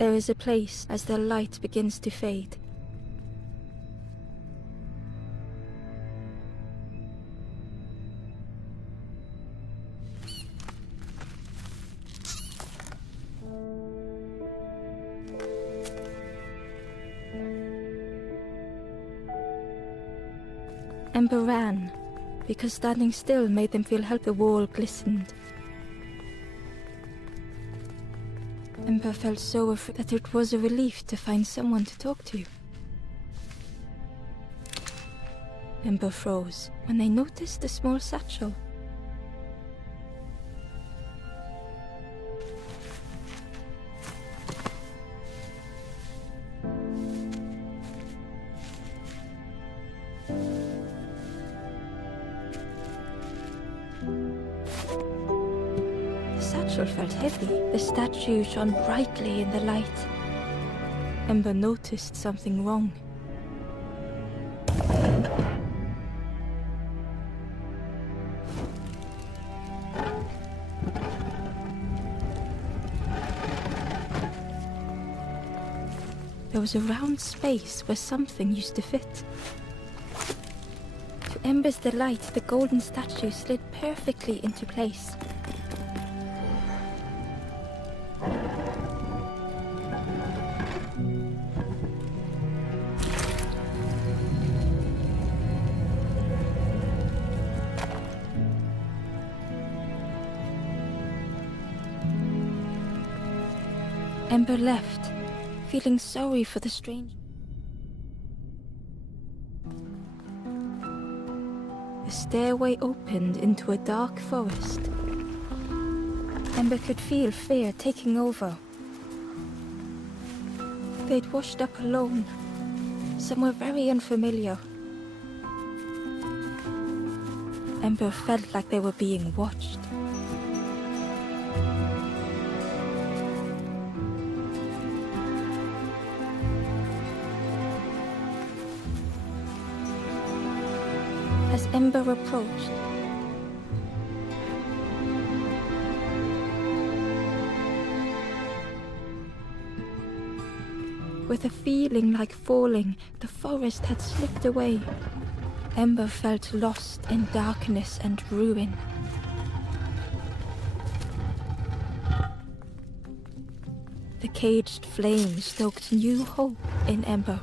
There is a place as the light begins to fade. Ember ran, because standing still made them feel help. The wall glistened. Ember felt so afraid that it was a relief to find someone to talk to. Ember froze when they noticed a small satchel. The satchel felt heavy. The statue shone brightly in the light. Ember noticed something wrong. There was a round space where something used to fit. To Ember's delight, the golden statue slid perfectly into place. Ember left, feeling sorry for the stranger. The stairway opened into a dark forest. Ember could feel fear taking over. They'd washed up alone, somewhere very unfamiliar. Ember felt like they were being watched. As Ember approached, with a feeling like falling, the forest had slipped away. Ember felt lost in darkness and ruin. The caged flame stoked new hope in Ember.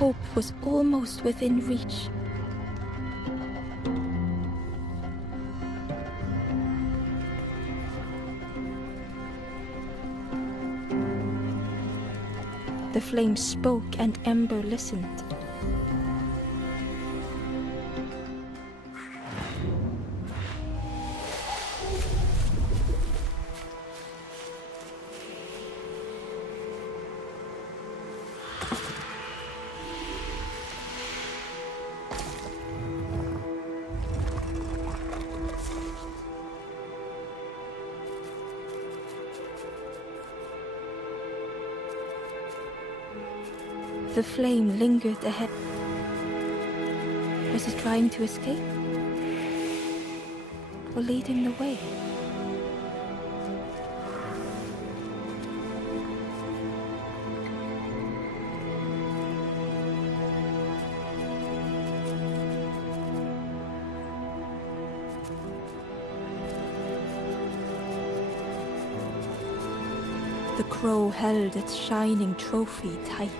Hope was almost within reach. The flame spoke and Ember listened. The flame lingered ahead. Was it trying to escape? Or leading the way? The crow held its shining trophy tight.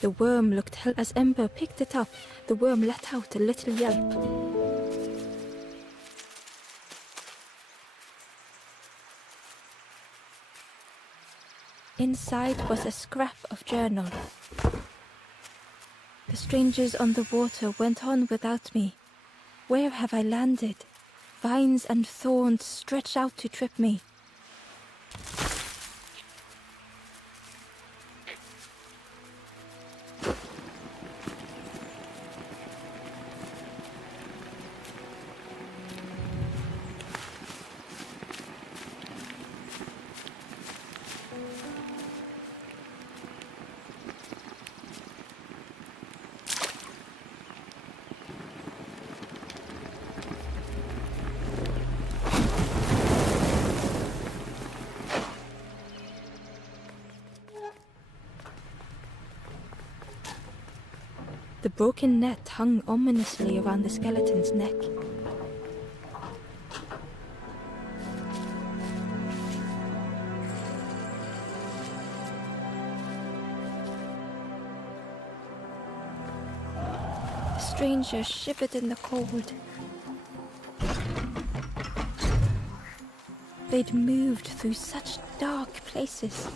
The worm looked helpless. As Ember picked it up, the worm let out a little yelp. Inside was a scrap of journal. The strangers on the water went on without me. Where have I landed? Vines and thorns stretch out to trip me. The broken net hung ominously around the skeleton's neck. The stranger shivered in the cold. They'd moved through such dark places.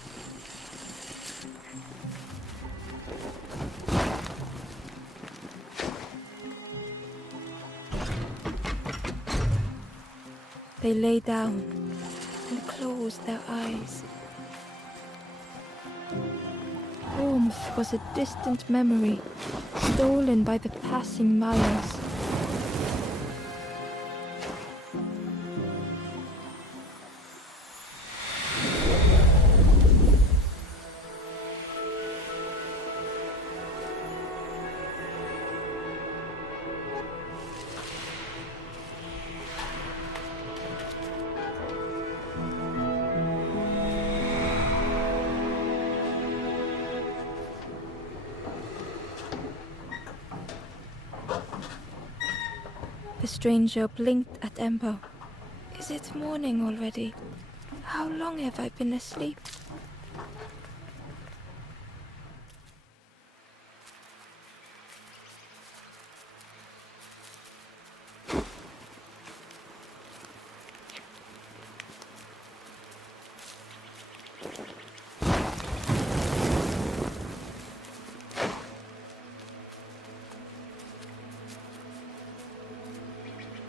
They lay down and closed their eyes. Warmth was a distant memory, stolen by the passing miles. The stranger blinked at Ember. Is it morning already? How long have I been asleep?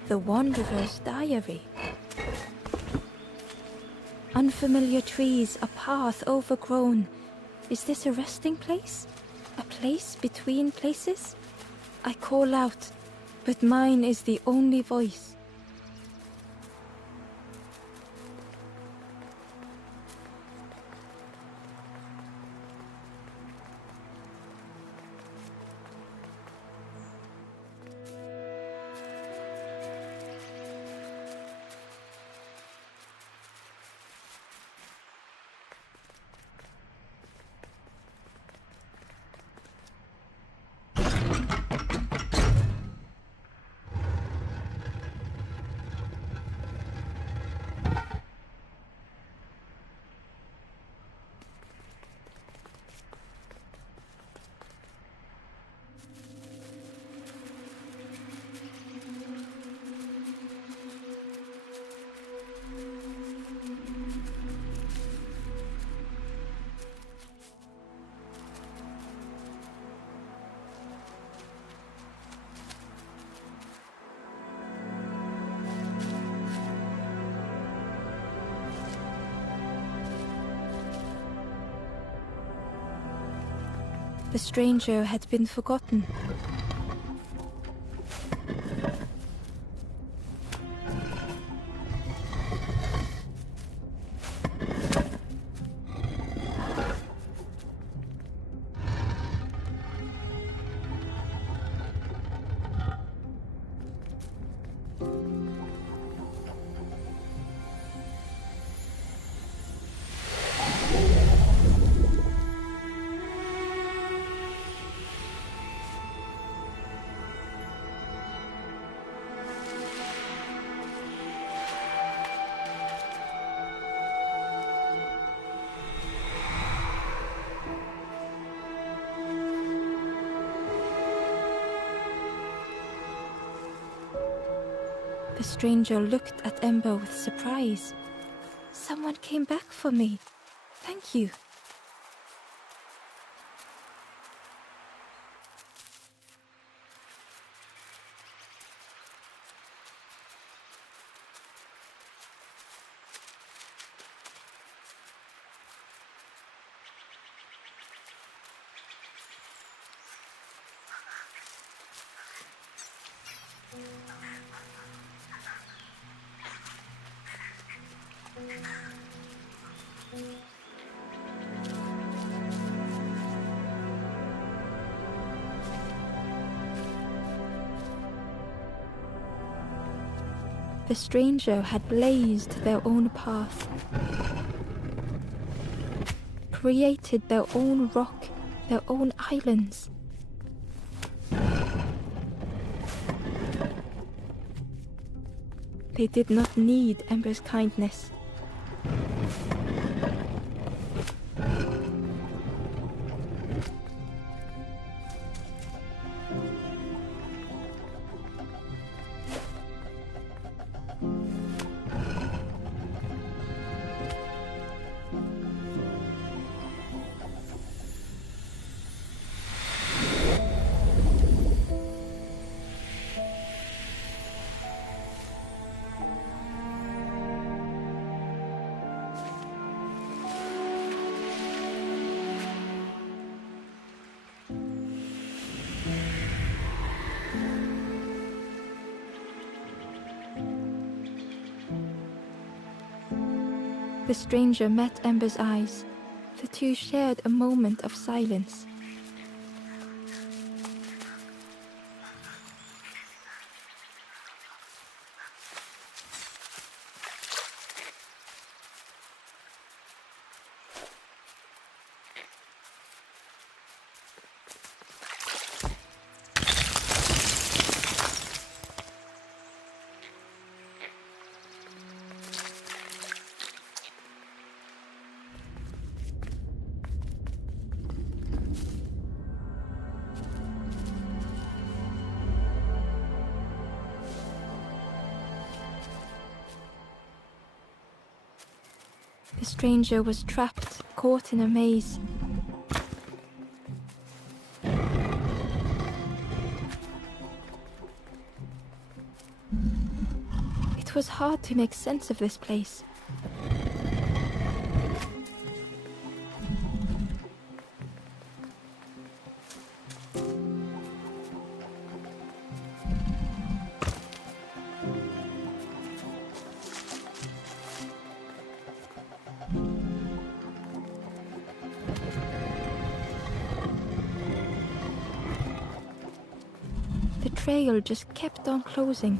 The Wanderer's Diary. Unfamiliar trees, a path overgrown. Is this a resting place? A place between places? I call out, but mine is the only voice. The stranger had been forgotten. The stranger looked at Ember with surprise. Someone came back for me. Thank you. The stranger had blazed their own path, created their own rock, their own islands. They did not need Ember's kindness. The stranger met Ember's eyes. The two shared a moment of silence. The stranger was trapped, caught in a maze. It was hard to make sense of this place. The trail just kept on closing.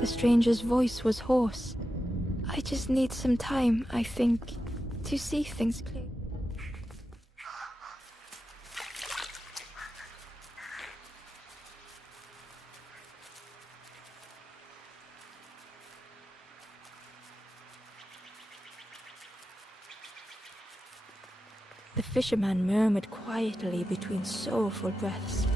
The stranger's voice was hoarse. I just need some time, I think, to see things clearly. The fisherman murmured quietly between sorrowful breaths.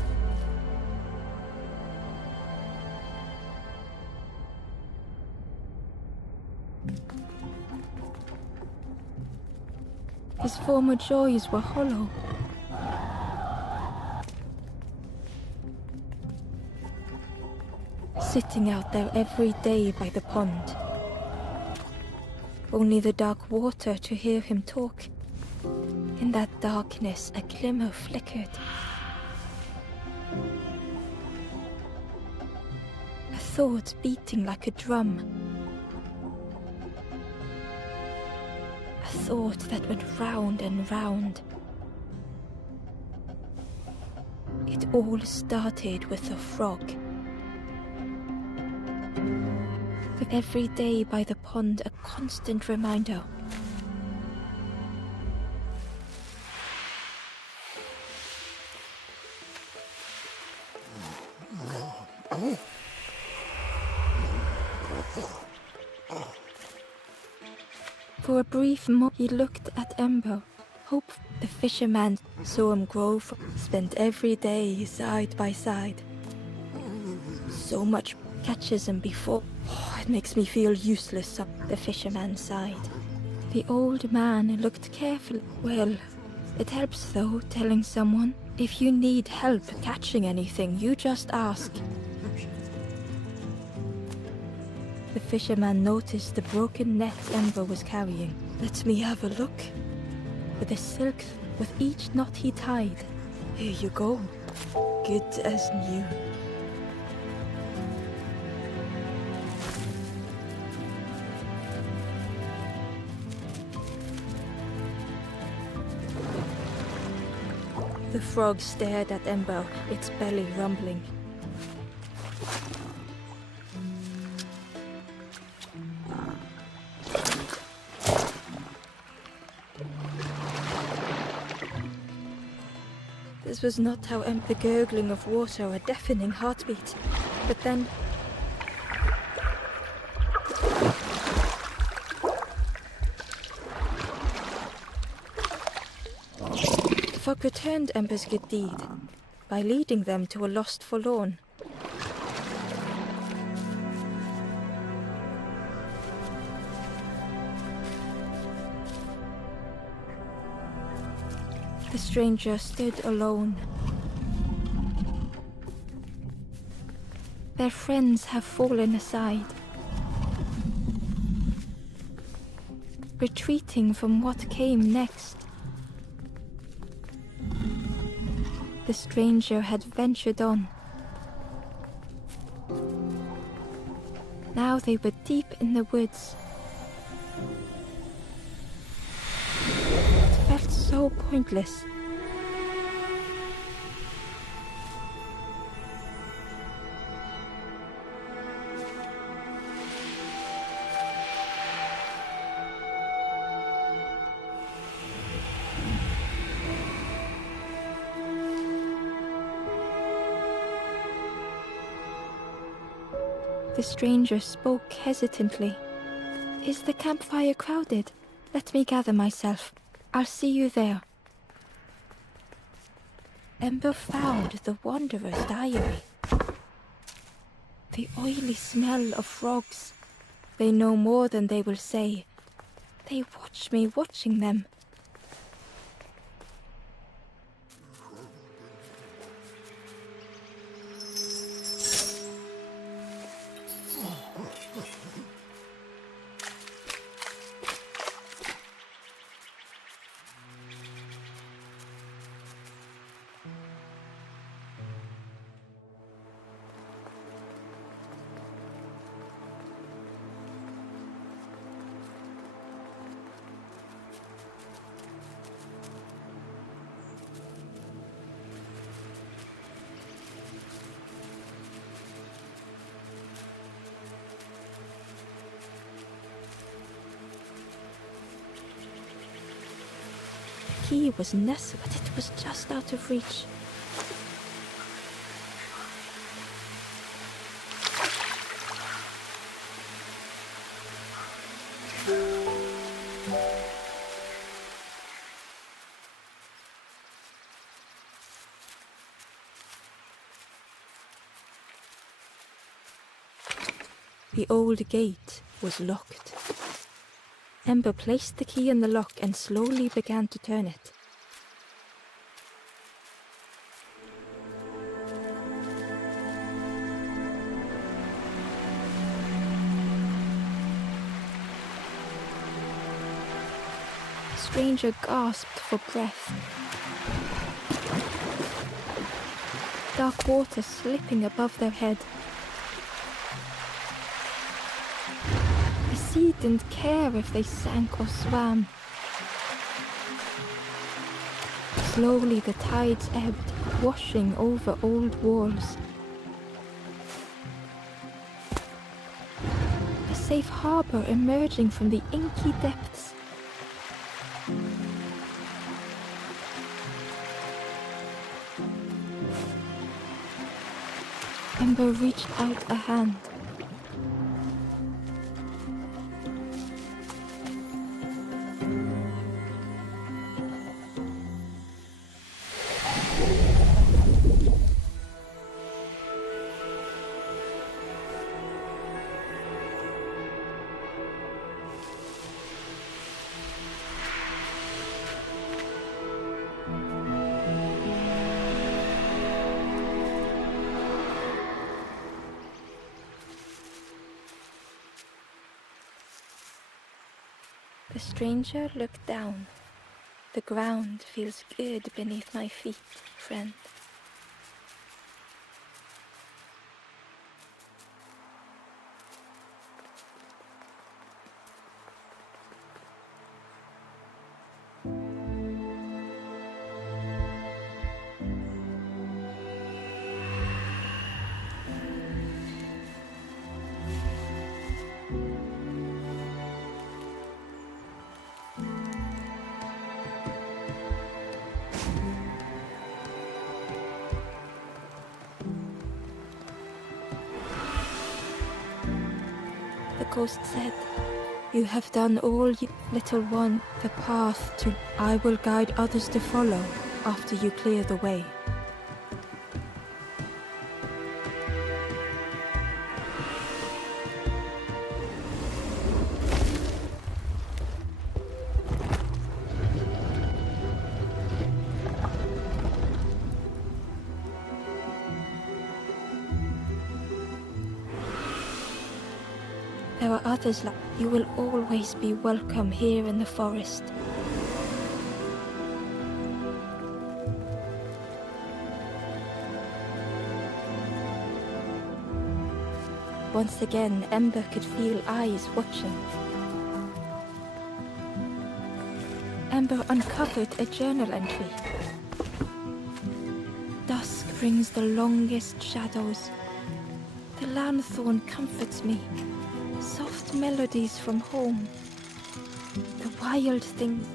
His former joys were hollow. Sitting out there every day by the pond. Only the dark water to hear him talk. In that darkness, a glimmer flickered. A thought beating like a drum. A thought that went round and round. It all started with a frog. with every day by the pond a constant reminder. For a brief moment he looked at Ember. Hope the fisherman saw him grow, spent every day side by side. So much catches him before. Oh, it makes me feel useless, the fisherman sighed. The old man looked carefully. Well, it helps though, telling someone. If you need help catching anything, you just ask. The fisherman noticed the broken net Ember was carrying. Let me have a look. With the silk, with each knot he tied. Here you go. Good as new. The frog stared at Ember, its belly rumbling. This was not how the gurgling of water, a deafening heartbeat. But then... the frog returned Ember's good deed by leading them to a lost forlorn. The stranger stood alone. Their friends have fallen aside, retreating from what came next. The stranger had ventured on. Now they were deep in the woods. It felt so pointless. The stranger spoke hesitantly. Is the campfire crowded? Let me gather myself. I'll see you there. Ember found the Wanderer's diary. The oily smell of frogs. They know more than they will say. They watch me watching them. The key was nestled, but it was just out of reach. The old gate was locked. Ember placed the key in the lock and slowly began to turn it. The stranger gasped for breath. Dark water slipping above their head. The sea didn't care if they sank or swam. Slowly the tides ebbed, washing over old walls. A safe harbor emerging from the inky depths. Ember reached out a hand. The stranger looked down. The ground feels good beneath my feet, friend. The ghost said, "You have done all, little one. The path to I will guide others to follow after you clear the way." There are others like you. Will always be welcome here in the forest. Once again, Ember could feel eyes watching. Ember uncovered a journal entry. Dusk brings the longest shadows. The lanthorn comforts me. Soft melodies from home. The wild things.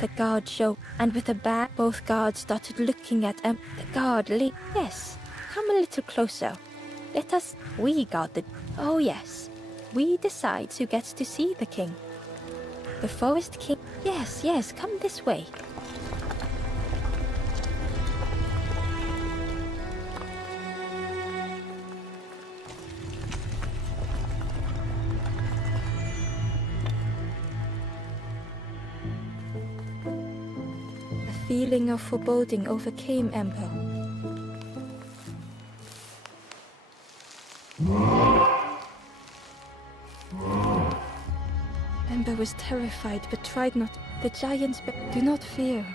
The guard showed, and with a bag, both guards started looking at the guard. Yes, come a little closer. Let us. We guard the. Oh yes. We decide who gets to see the king. The forest king. Yes, yes, come this way. A feeling of foreboding overcame Ember. Ember was terrified, but tried not. The giant's do not fear.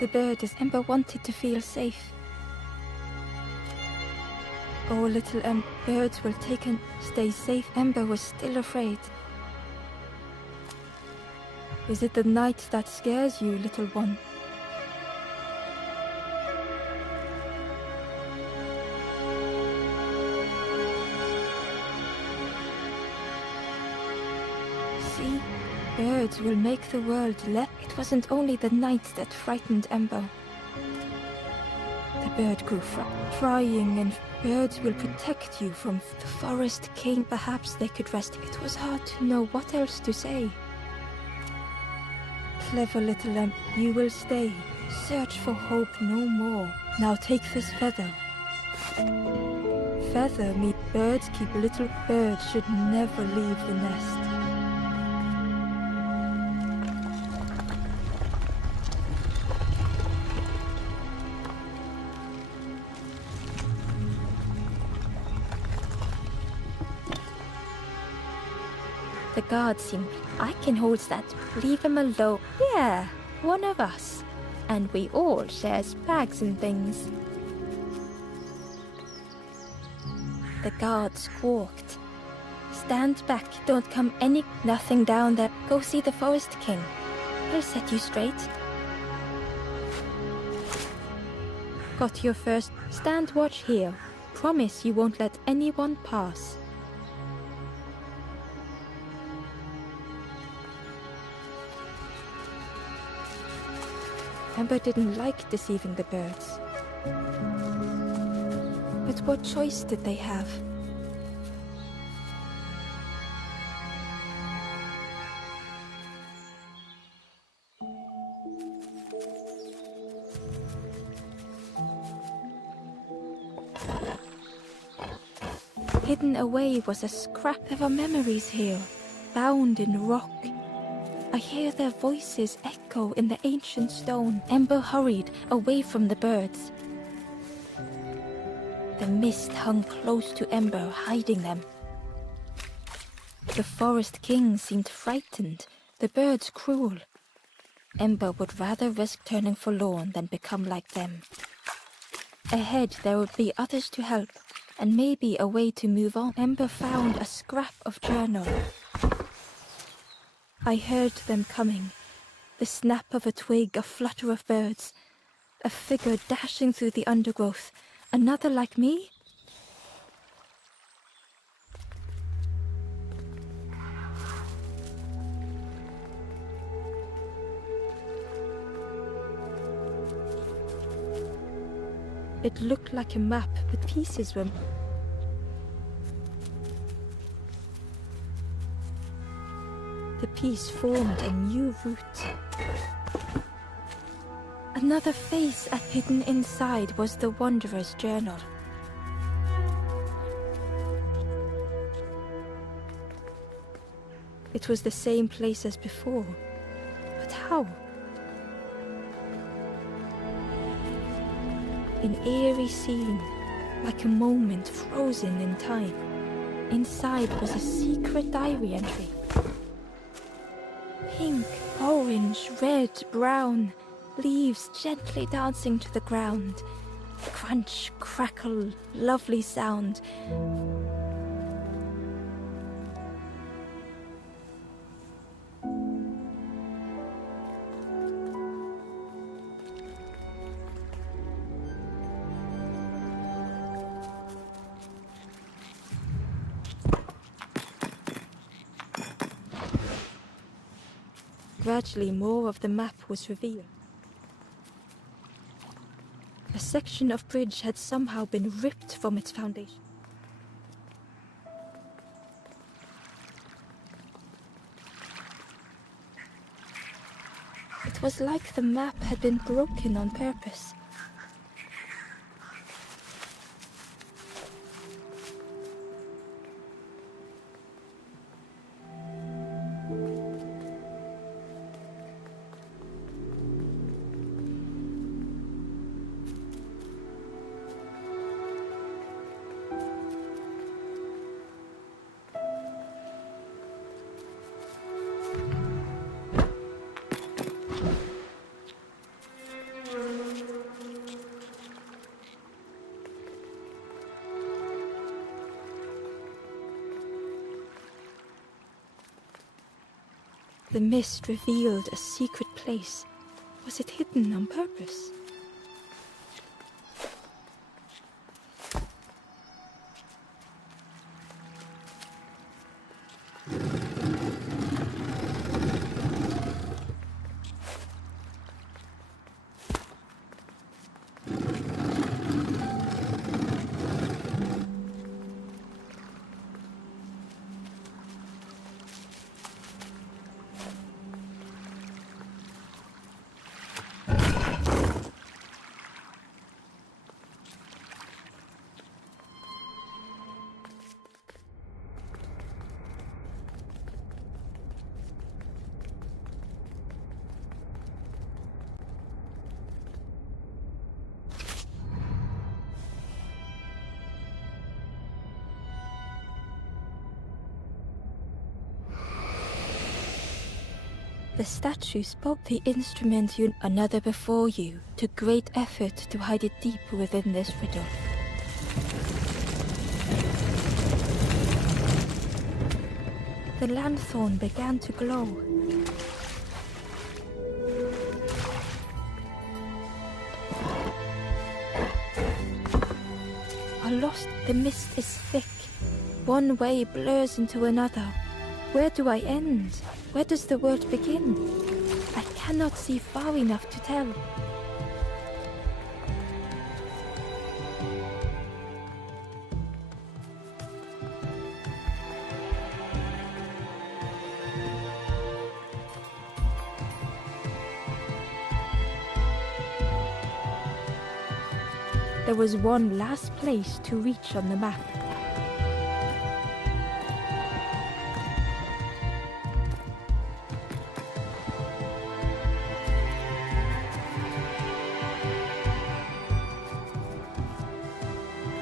The bird is. Ember wanted to feel safe. Oh, little birds will take and stay safe. Ember was still afraid. Is it the night that scares you, little one? See? Birds will make the world less. It wasn't only the night that frightened Ember. The bird grew frying, and birds will protect you from the forest king. Perhaps they could rest. It was hard to know what else to say. Clever little you will stay. Search for hope no more. Now take this feather. Feather me. Birds keep little. Birds should never leave the nest. The guard seemed. I can hold that. Leave him alone. Yeah, one of us. And we all shares bags and things. The guard squawked. Stand back, don't come any... Nothing down there. Go see the Forest King. He'll set you straight. Got your first... Stand watch here. Promise you won't let anyone pass. Ember didn't like deceiving the birds. But what choice did they have? Hidden away was a scrap of our memories here, bound in rock. I hear their voices echo in the ancient stone. Ember hurried away from the birds. The mist hung close to Ember, hiding them. The Forest King seemed frightened, the birds cruel. Ember would rather risk turning forlorn than become like them. Ahead there would be others to help, and maybe a way to move on. Ember found a scrap of journal. I heard them coming. The snap of a twig, a flutter of birds. A figure dashing through the undergrowth. Another like me? It looked like a map, but pieces were... The piece formed a new route. Another face hidden inside was the Wanderer's journal. It was the same place as before, but how? An eerie scene, like a moment frozen in time. Inside was a secret diary entry. Pink, orange, red, brown, leaves gently dancing to the ground. Crunch, crackle, lovely sound. Gradually, more of the map was revealed. A section of bridge had somehow been ripped from its foundation. It was like the map had been broken on purpose. The mist revealed a secret place. Was it hidden on purpose? The statue spoke the instrument another before you took great effort to hide it deep within this riddle. The lanthorn began to glow. Lost, the mist is thick. One way blurs into another. Where do I end? Where does the world begin? I cannot see far enough to tell. There was one last place to reach on the map.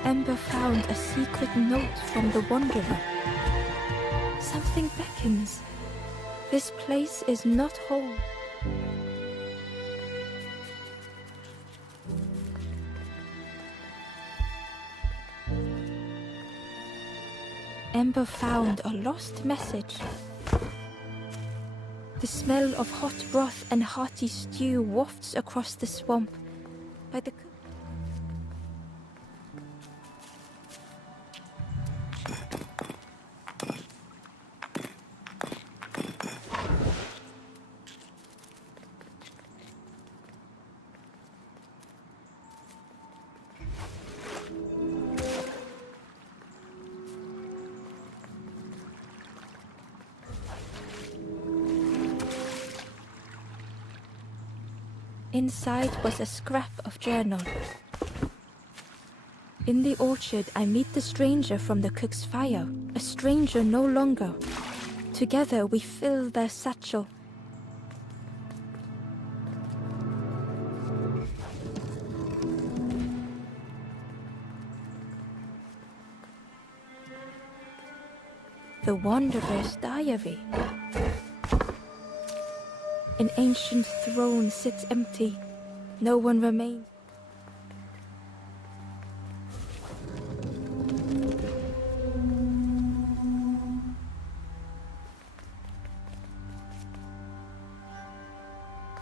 Ember found a secret note from the Wanderer. Something beckons. This place is not whole. Ember found a lost message. The smell of hot broth and hearty stew wafts across the swamp. By the Inside was a scrap of journal. In the orchard, I meet the stranger from the cook's fire, a stranger no longer. Together we fill their satchel. The Wanderer's Diary. An ancient throne sits empty. No one remains.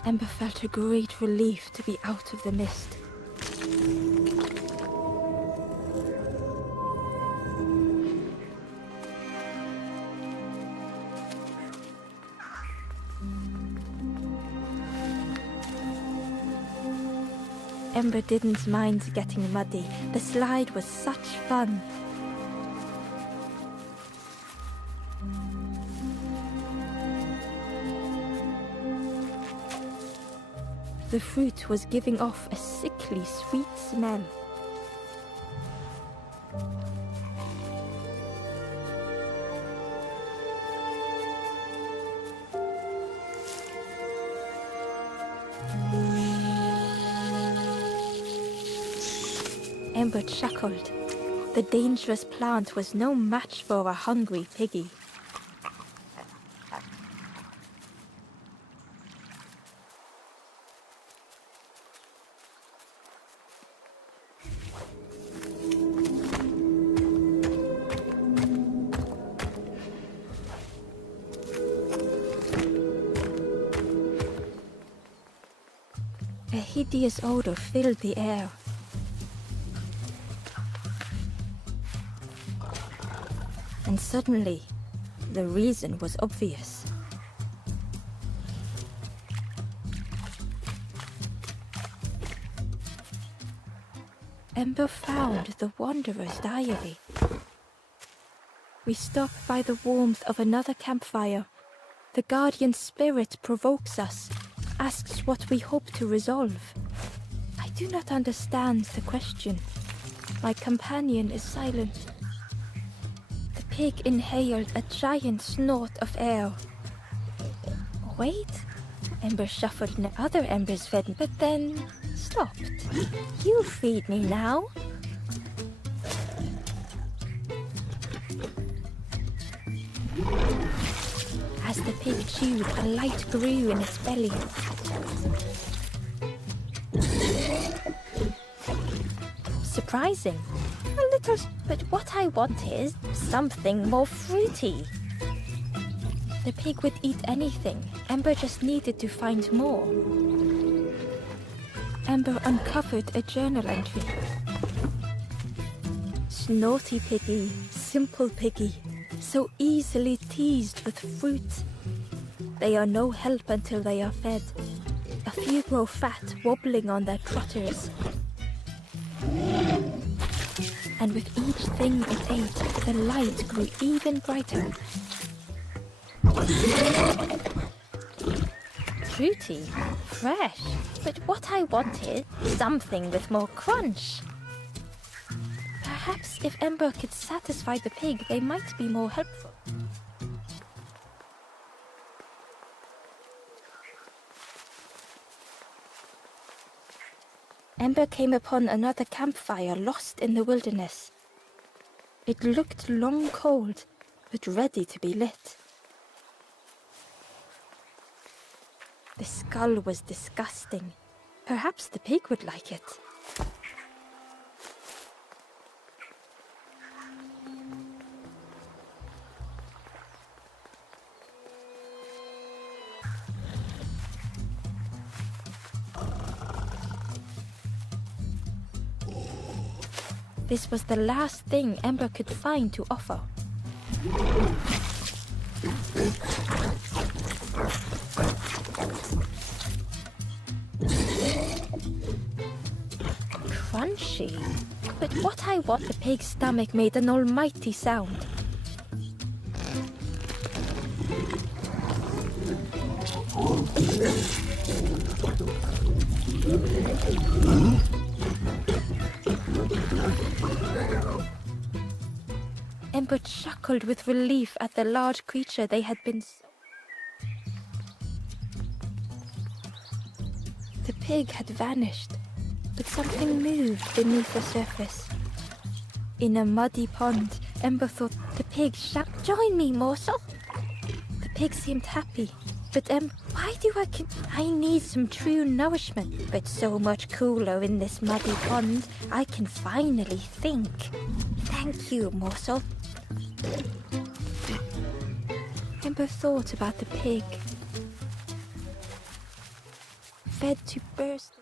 Ember felt a great relief to be out of the mist. Ember didn't mind getting muddy. The slide was such fun. The fruit was giving off a sickly sweet smell. Ember chuckled. The dangerous plant was no match for a hungry piggy. A hideous odor filled the air. And suddenly, the reason was obvious. Ember found the Wanderer's Diary. We stop by the warmth of another campfire. The guardian spirit provokes us, asks what we hope to resolve. I do not understand the question. My companion is silent. The pig inhaled a giant snort of air. Wait, Ember shuffled and other embers fed, but then stopped. You feed me now. As the pig chewed, a light grew in its belly. Surprising. A little, but what I want is something more fruity. The pig would eat anything. Ember just needed to find more. Ember uncovered a journal entry. Naughty piggy, simple piggy, so easily teased with fruit. They are no help until they are fed. A few grow fat, wobbling on their trotters. And with each thing it ate, the light grew even brighter. Fruity, fresh, but what I wanted, something with more crunch. Perhaps if Ember could satisfy the pig, they might be more helpful. Ember came upon another campfire lost in the wilderness. It looked long cold, but ready to be lit. The skull was disgusting. Perhaps the pig would like it. This was the last thing Ember could find to offer. Crunchy. But what I want, the pig's stomach made an almighty sound. Ember chuckled with relief at the large creature they had been. The pig had vanished, but something moved beneath the surface. In a muddy pond, Ember thought the pig join me, morsel. The pig seemed happy, but why do I need some true nourishment, but so much cooler in this muddy pond, I can finally think. Thank you, morsel. Ember thought about the pig. Fed to burst.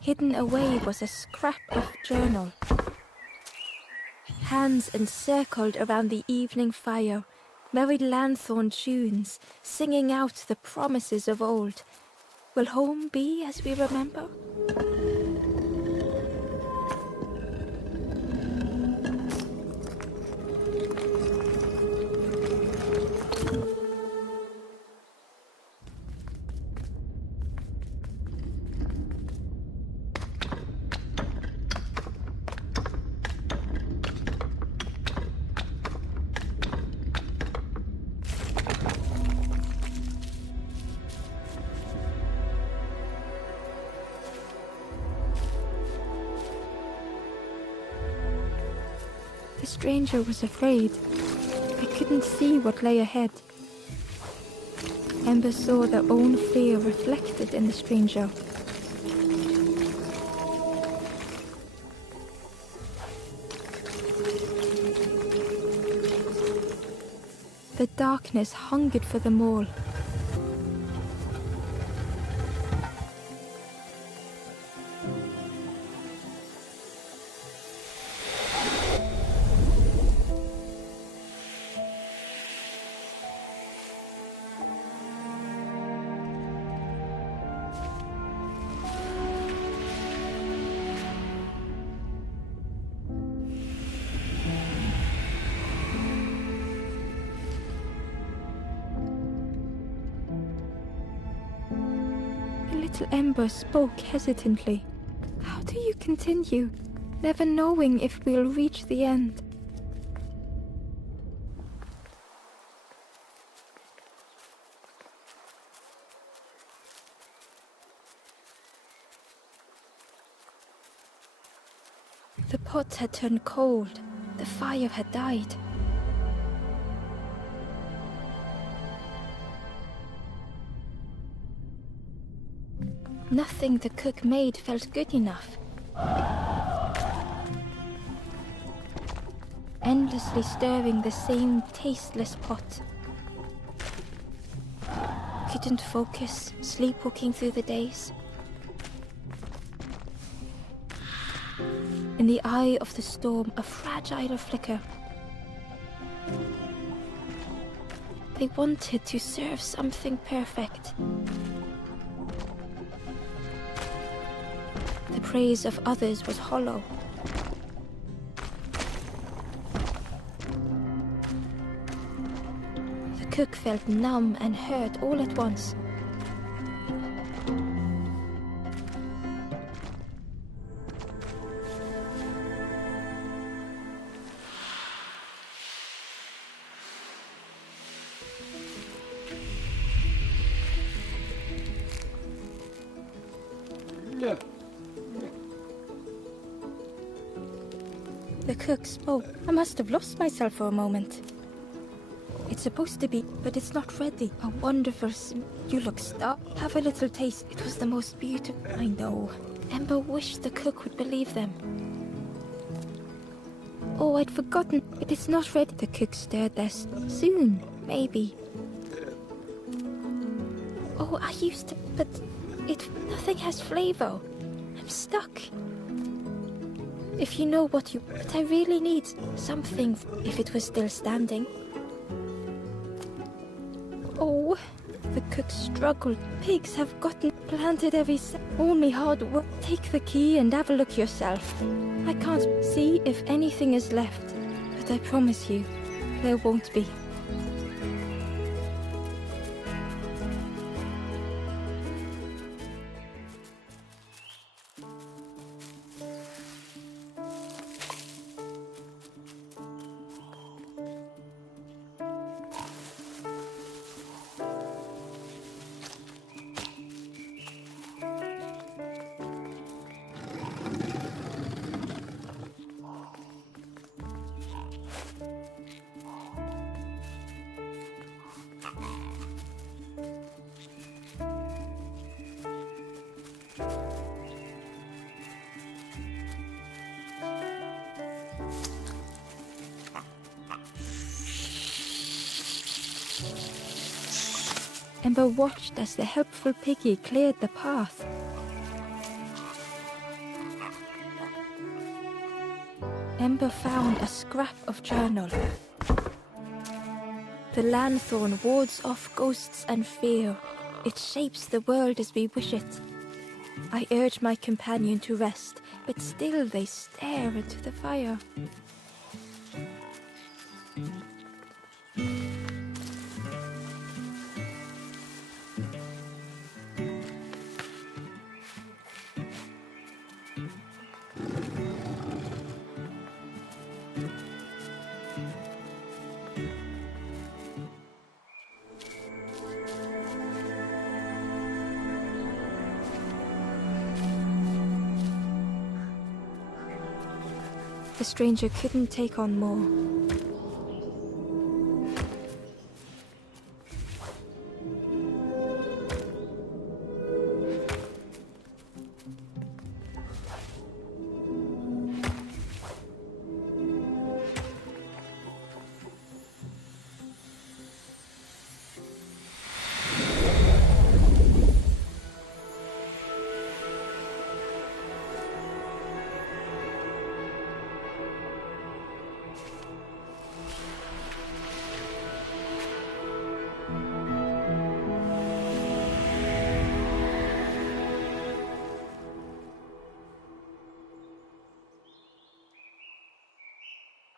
Hidden away was a scrap of journal. Hands encircled around the evening fire, merry lanthorn tunes, singing out the promises of old. Will home be as we remember? The stranger was afraid. I couldn't see what lay ahead. Ember saw their own fear reflected in the stranger. The darkness hungered for them all. Little Ember spoke hesitantly. How do you continue, never knowing if we'll reach the end? The pot had turned cold, The fire had died. Nothing the cook made felt good enough. Endlessly stirring the same tasteless pot. Couldn't focus, sleepwalking through the days. In the eye of the storm, a fragile flicker. They wanted to serve something perfect. The praise of others was hollow. The cook felt numb and hurt all at once. The cook spoke. I must have lost myself for a moment. It's supposed to be, but it's not ready. A wonderful You look starved. Have a little taste. It was the most beautiful. I know. Ember wished the cook would believe them. Oh, I'd forgotten. But it's not ready. The cook stirred this. Soon, maybe. Oh, I used to, but nothing has flavor. I'm stuck. If you know what you... But I really need something if it was still standing. Oh, the cook struggled. Pigs have planted only hard work. Take the key and have a look yourself. I can't see if anything is left, but I promise you, there won't be. Ember watched as the helpful piggy cleared the path. Ember found a scrap of journal. The lanthorn wards off ghosts and fear. It shapes the world as we wish it. I urge my companion to rest, but still they stare into the fire. The stranger couldn't take on more.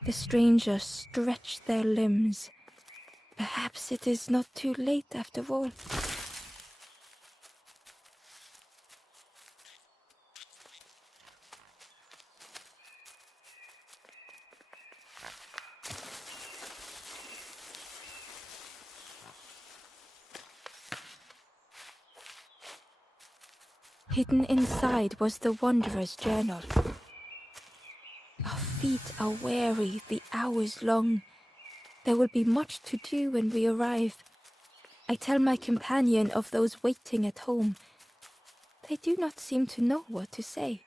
The stranger stretched their limbs. Perhaps it is not too late after all. Hidden inside was the Wanderer's journal. A feet are weary the hours long. There will be much to do when we arrive. I tell my companion of those waiting at home. They do not seem to know what to say.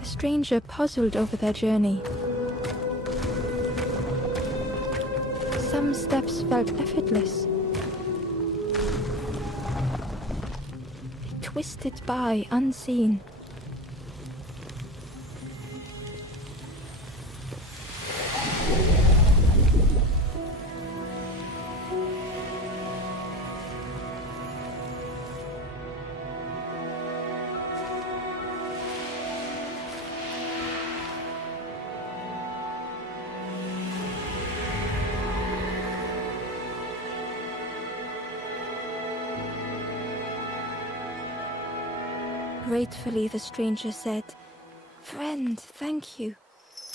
The stranger puzzled over their journey. Some steps felt effortless. They twisted by unseen. Gratefully, the stranger said, "Friend, thank you.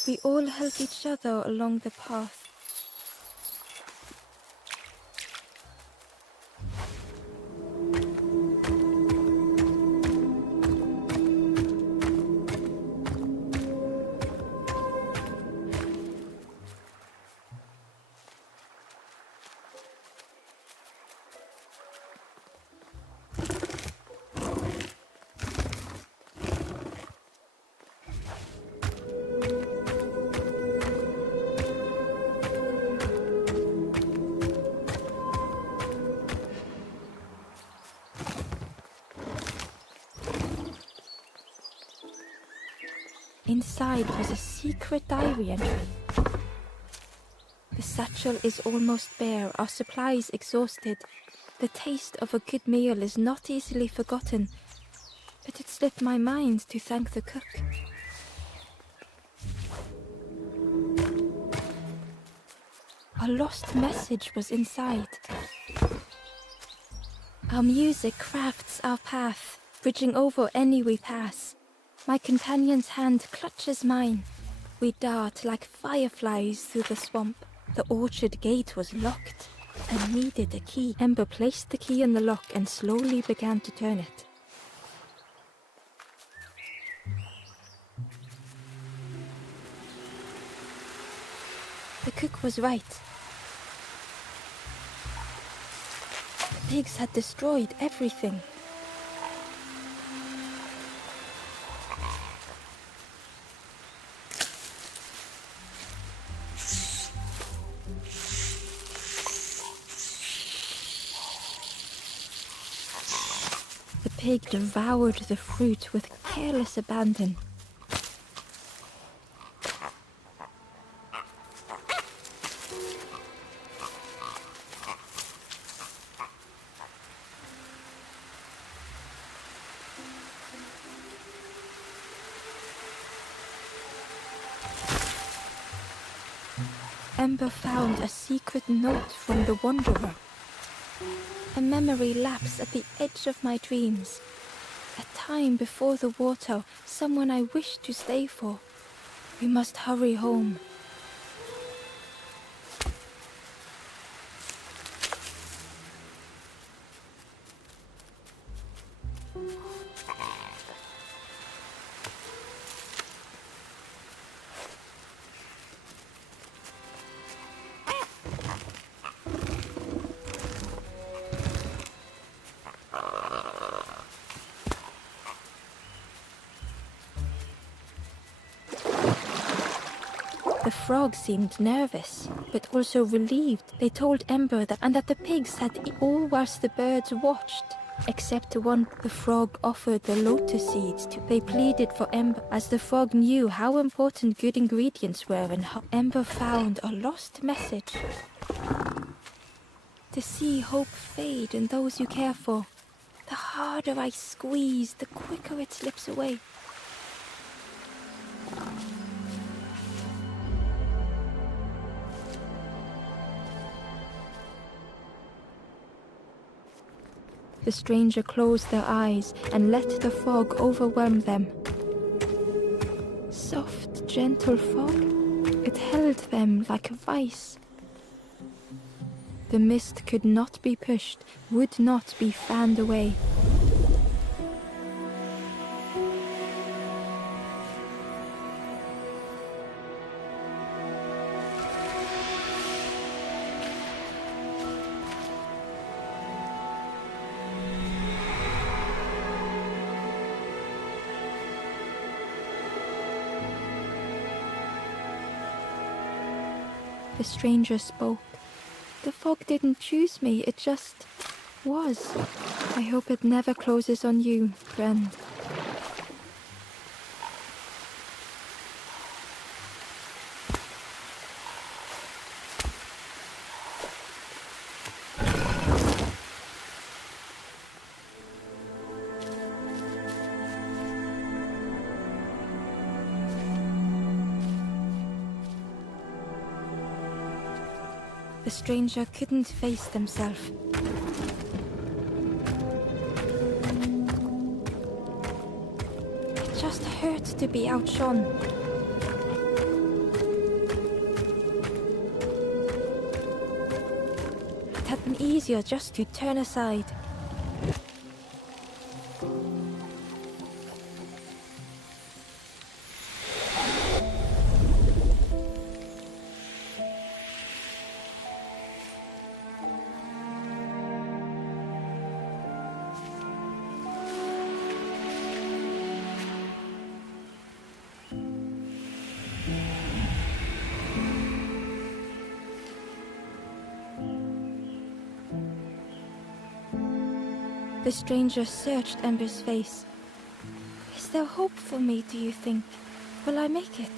We all help each other along the path." Inside was a secret diary entry. The satchel is almost bare, our supplies exhausted. The taste of a good meal is not easily forgotten, but it slipped my mind to thank the cook. A lost message was inside. Our music crafts our path, bridging over any we pass. My companion's hand clutches mine. We dart like fireflies through the swamp. The orchard gate was locked and needed a key. Ember placed the key in the lock and slowly began to turn it. The cook was right. The pigs had destroyed everything. The pig devoured the fruit with careless abandon. Ember found a secret note from the Wanderer. A memory lapse at the edge of my dreams. A time before the water, someone I wished to stay for. We must hurry home. The frogs seemed nervous, but also relieved. They told Ember that the pigs had all whilst the birds watched. Except one, the frog offered the lotus seeds to. They pleaded for Ember, as the frog knew how important good ingredients were, and how Ember found a lost message. To see hope fade in those you care for. The harder I squeeze, the quicker it slips away. The stranger closed their eyes and let the fog overwhelm them. Soft, gentle fog, it held them like a vice. The mist could not be pushed, would not be fanned away. The stranger spoke. The fog didn't choose me, it just was. I hope it never closes on you, friend. The stranger couldn't face themselves. It just hurt to be outshone. It had been easier just to turn aside. The stranger searched Ember's face. Is there hope for me, do you think? Will I make it?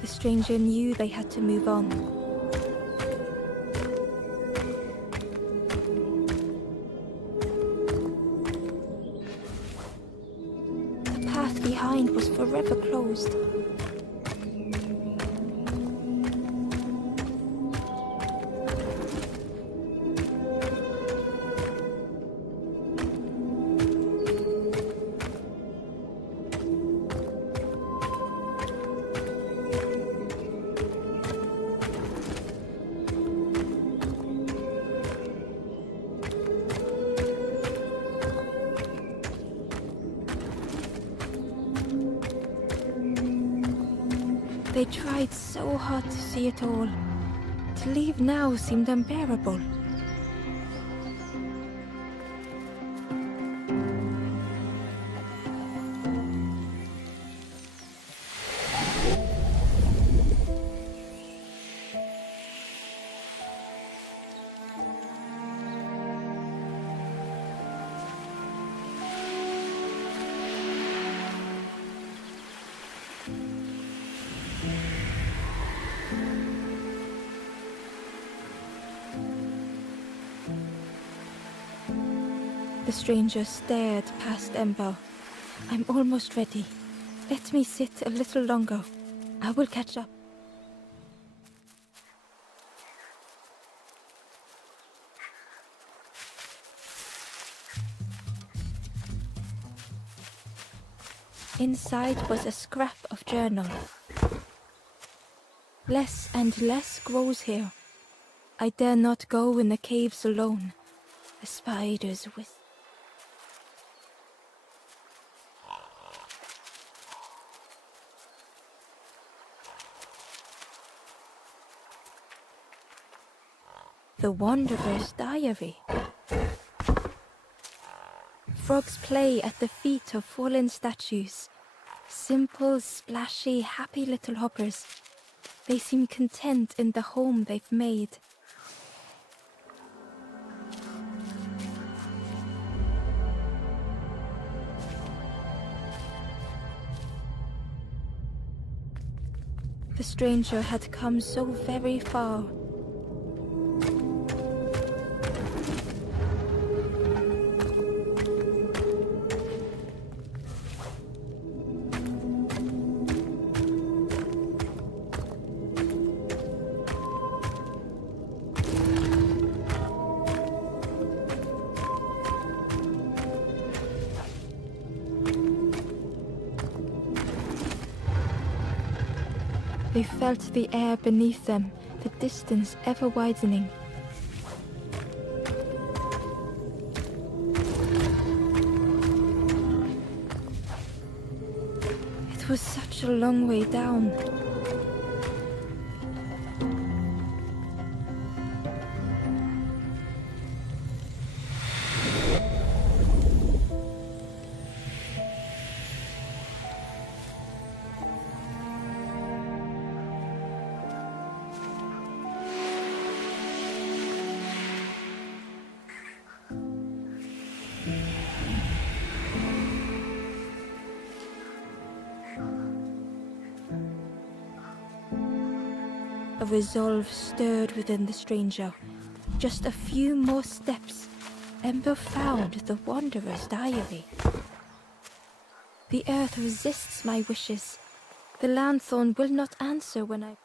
The stranger knew they had to move on. The path behind was forever closed. They tried so hard to see it all. To leave now seemed unbearable. The stranger stared past Ember. I'm almost ready. Let me sit a little longer. I will catch up. Inside was a scrap of journal. Less and less grows here. I dare not go in the caves alone. The spiders whisper. The Wanderer's Diary. Frogs play at the feet of fallen statues. Simple, splashy, happy little hoppers. They seem content in the home they've made. The stranger had come so very far. They felt the air beneath them, the distance ever widening. It was such a long way down. A resolve stirred within the stranger. Just a few more steps. Ember found the Wanderer's Diary. The earth resists my wishes. The lanthorn will not answer when I...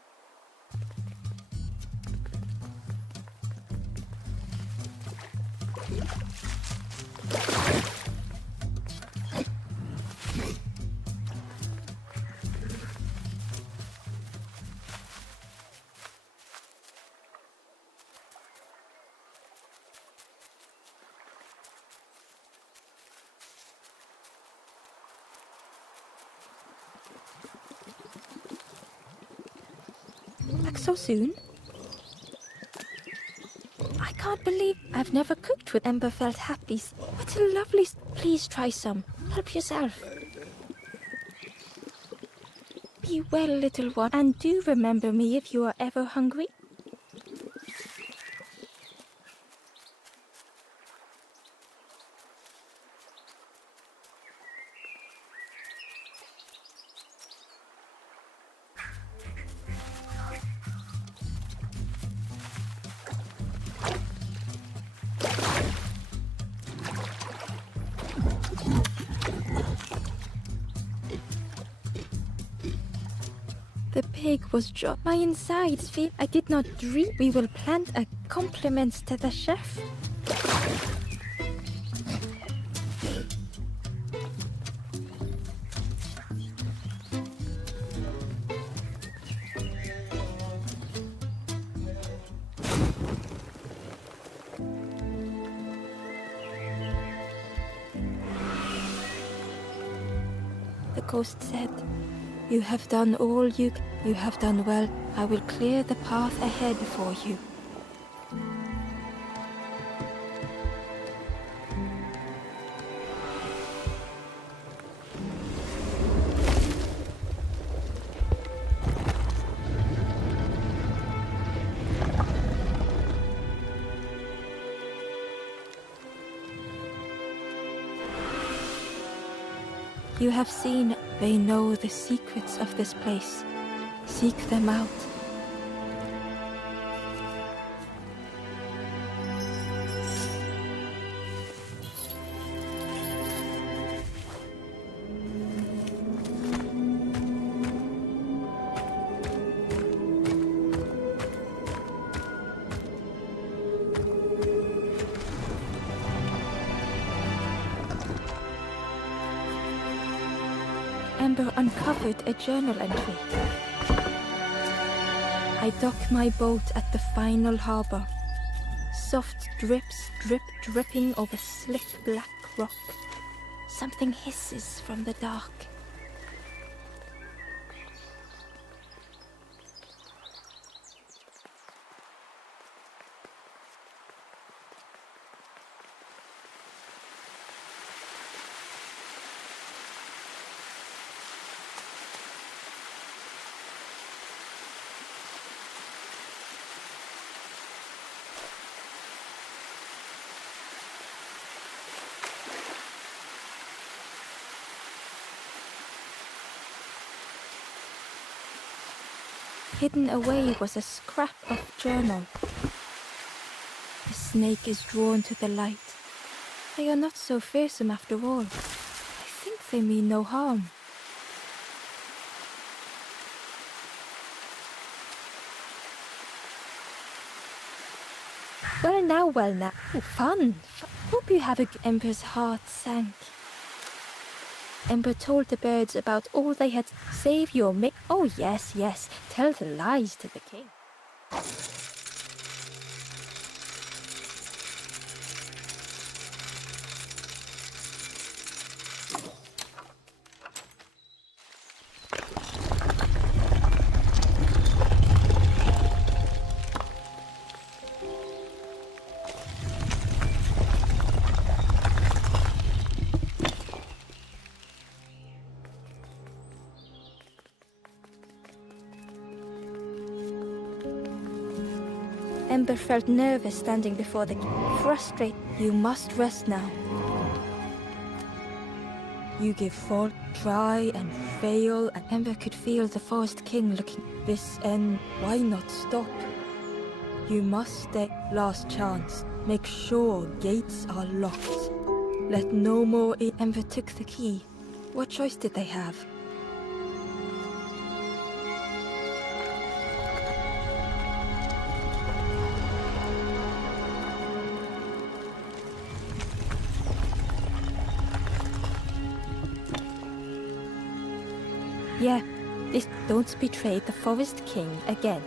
Back so soon? I can't believe I've never cooked with Ember felt happy. What a lovely... Please try some. Help yourself. Be well, little one, and do remember me if you are ever hungry. The pig was dropped. My insides feel I did not dream. We will plant a compliment to the chef. The ghost said, "You have done all you have done well. I will clear the path ahead for you." You have seen, they know the secrets of this place. Seek them out. Ember uncovered a journal entry. I dock my boat at the final harbor. Soft drips dripping over slick black rock. Something hisses from the dark. Hidden away was a scrap of journal. The snake is drawn to the light. They are not so fearsome after all. I think they mean no harm. Well now. Oh, fun. Hope you have a Ember's heart sank. Ember told the birds about all they had. Save your Oh, yes. Tell the lies to the king. Ember felt nervous standing before the king. Frustrated. You must rest now. You give fault, try and fail, and Ember could feel the Forest King looking. This end, why not stop? You must stay. Last chance. Make sure gates are locked. Let no more in. Ember took the key. What choice did they have? Yeah, this don't betray the Forest King again.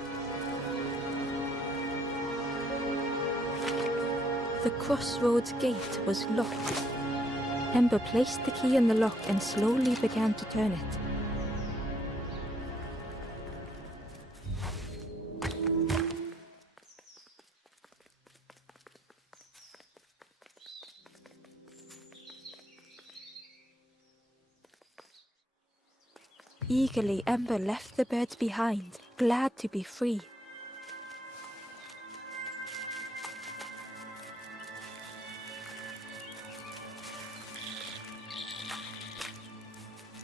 The crossroads gate was locked. Ember placed the key in the lock and slowly began to turn it. Eagerly, Ember left the birds behind, glad to be free.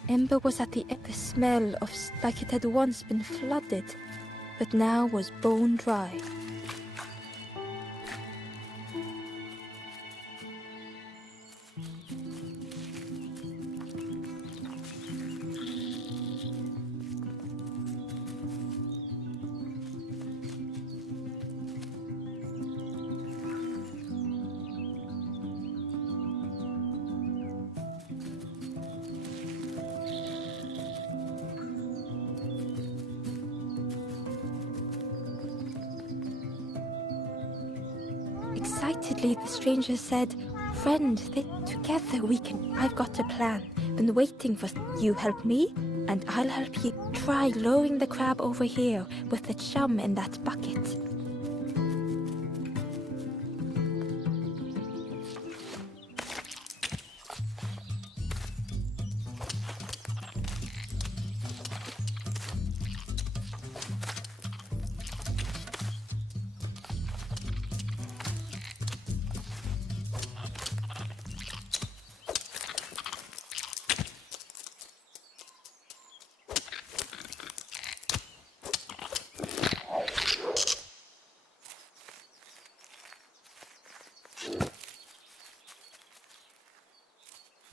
Ember was at the smell of like it had once been flooded, but now was bone dry. Excitedly, the stranger said, "Friend, together we can. I've got a plan. Been waiting for you. Help me, and I'll help you. Try lowering the crab over here with the chum in that bucket."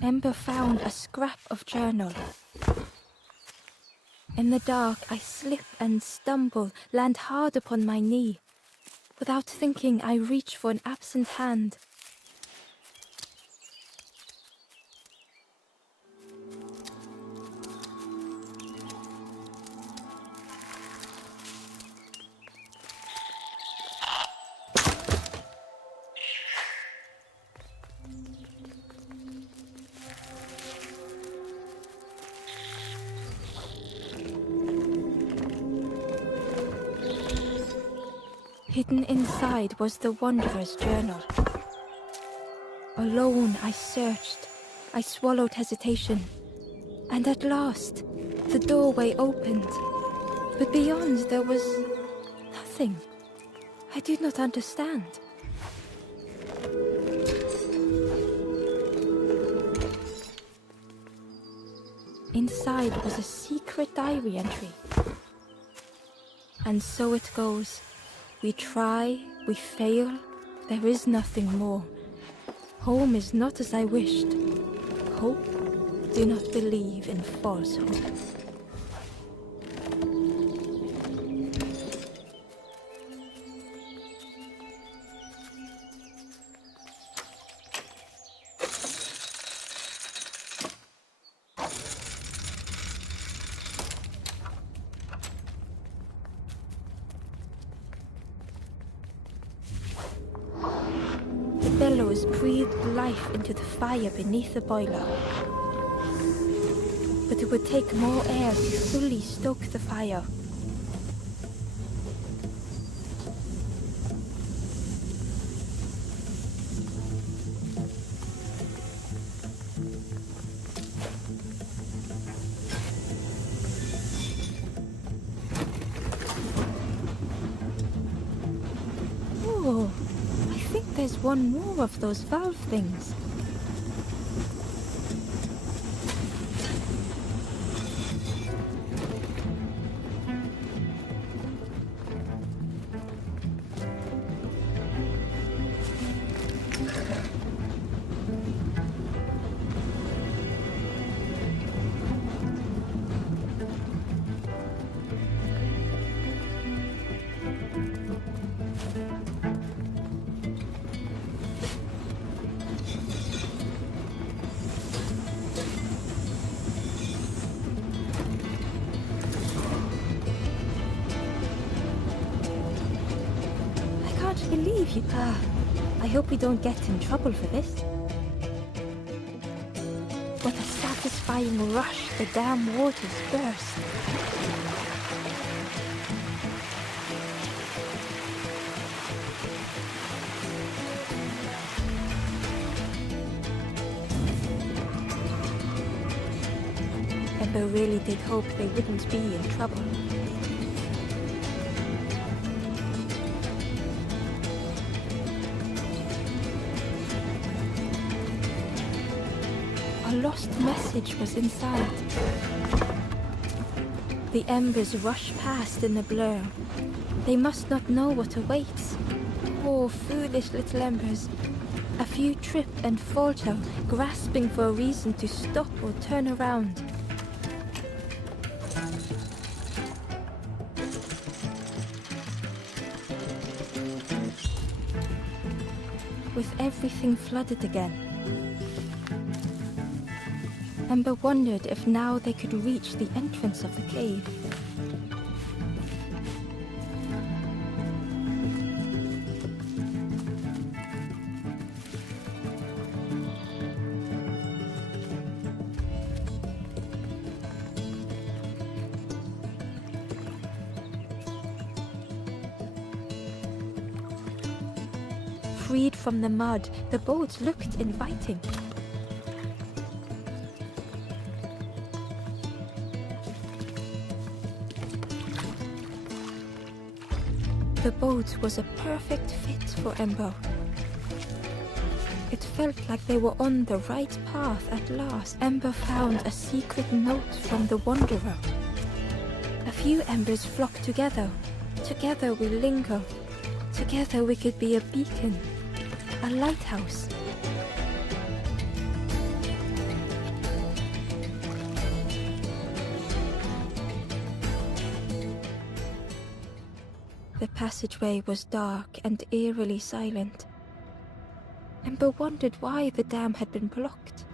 Ember found a scrap of journal. In the dark, I slip and stumble, land hard upon my knee. Without thinking, I reach for an absent hand. Hidden inside was the Wanderer's journal. Alone I searched. I swallowed hesitation. And at last, the doorway opened. But beyond there was nothing. I did not understand. Inside was a secret diary entry. And so it goes. We try, we fail, there is nothing more. Home is not as I wished. Hope, do not believe in false hope. Bellows breathed life into the fire beneath the boiler. But it would take more air to fully stoke the fire. Oh, I think there's one more of those valve things. Believe you. I hope we don't get in trouble for this. With a satisfying rush, the dam waters burst. Ember really did hope they wouldn't be in trouble. A lost message was inside. The embers rush past in a blur. They must not know what awaits. Poor, foolish little embers. A few trip and falter, grasping for a reason to stop or turn around. With everything flooded again, Ember wondered if now they could reach the entrance of the cave. Freed from the mud, the boat looked inviting. The boat was a perfect fit for Ember. It felt like they were on the right path at last. Ember found a secret note from the Wanderer. A few embers flocked together. Together we linger. Together we could be a beacon, a lighthouse. The passageway was dark and eerily silent. Ember wondered why the dam had been blocked.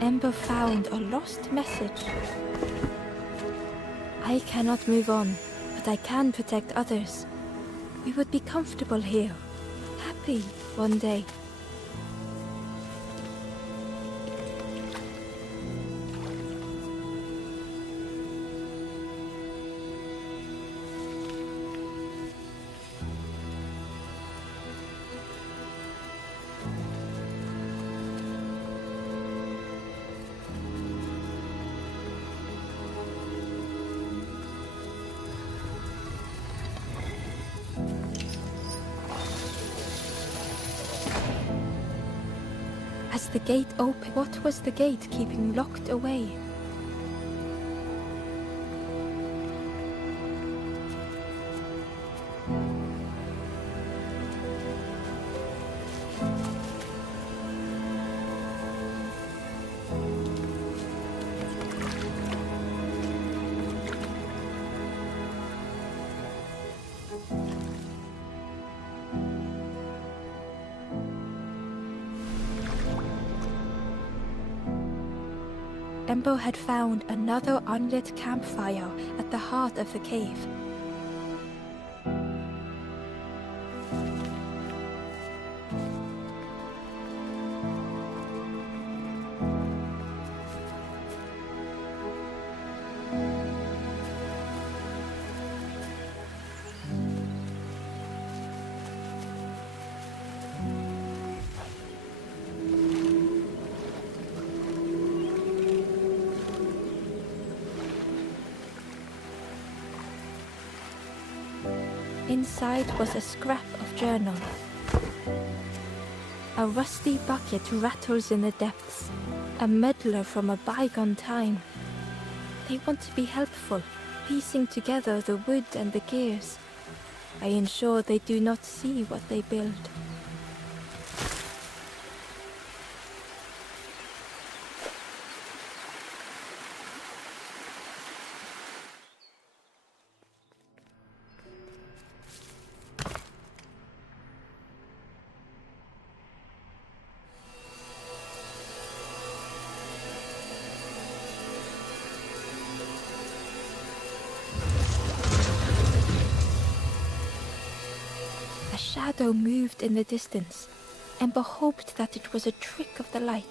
Ember found a lost message. I cannot move on, but I can protect others. We would be comfortable here, happy one day. As the gate opened, what was the gate keeping locked away? Ember had found another unlit campfire at the heart of the cave. Inside was a scrap of journal. A rusty bucket rattles in the depths, a meddler from a bygone time. They want to be helpful, piecing together the wood and the gears. I ensure they do not see what they build. A shadow moved in the distance. Ember hoped that it was a trick of the light.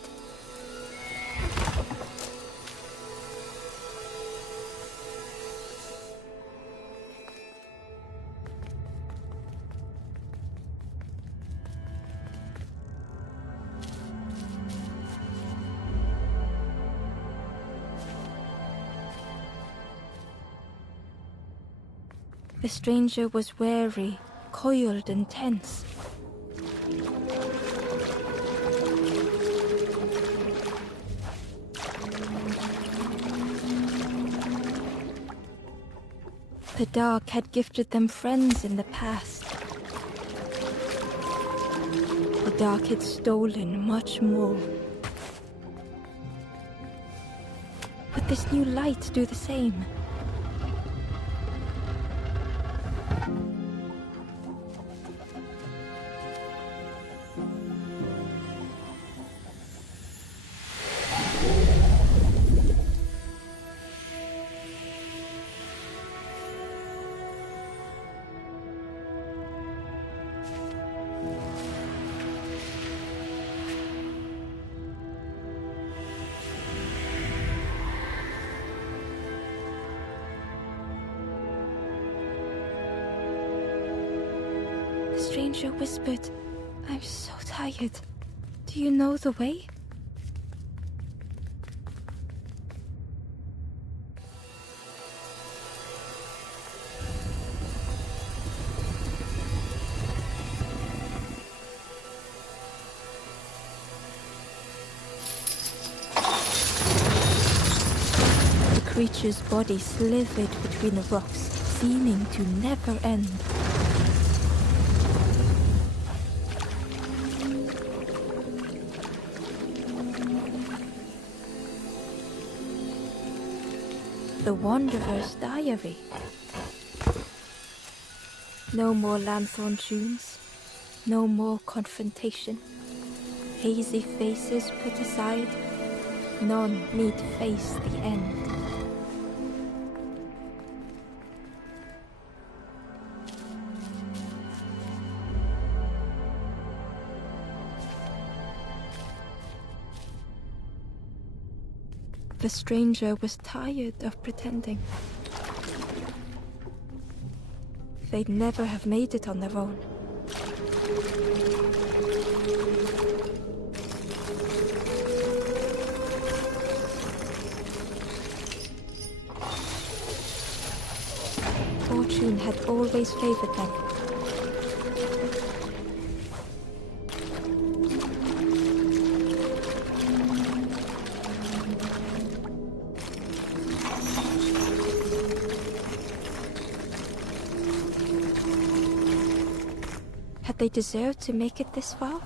The stranger was wary, coiled and tense. The dark had gifted them friends in the past. The dark had stolen much more. Would this new light do the same? The stranger whispered, "I'm so tired. Do you know the way?" The creature's body slithered between the rocks, seeming to never end. The Wanderer's Diary. No more lanthorn tunes, no more confrontation. Hazy faces put aside, None need face the end. The stranger was tired of pretending. They'd never have made it on their own. Fortune had always favored them. Had they deserved to make it this far?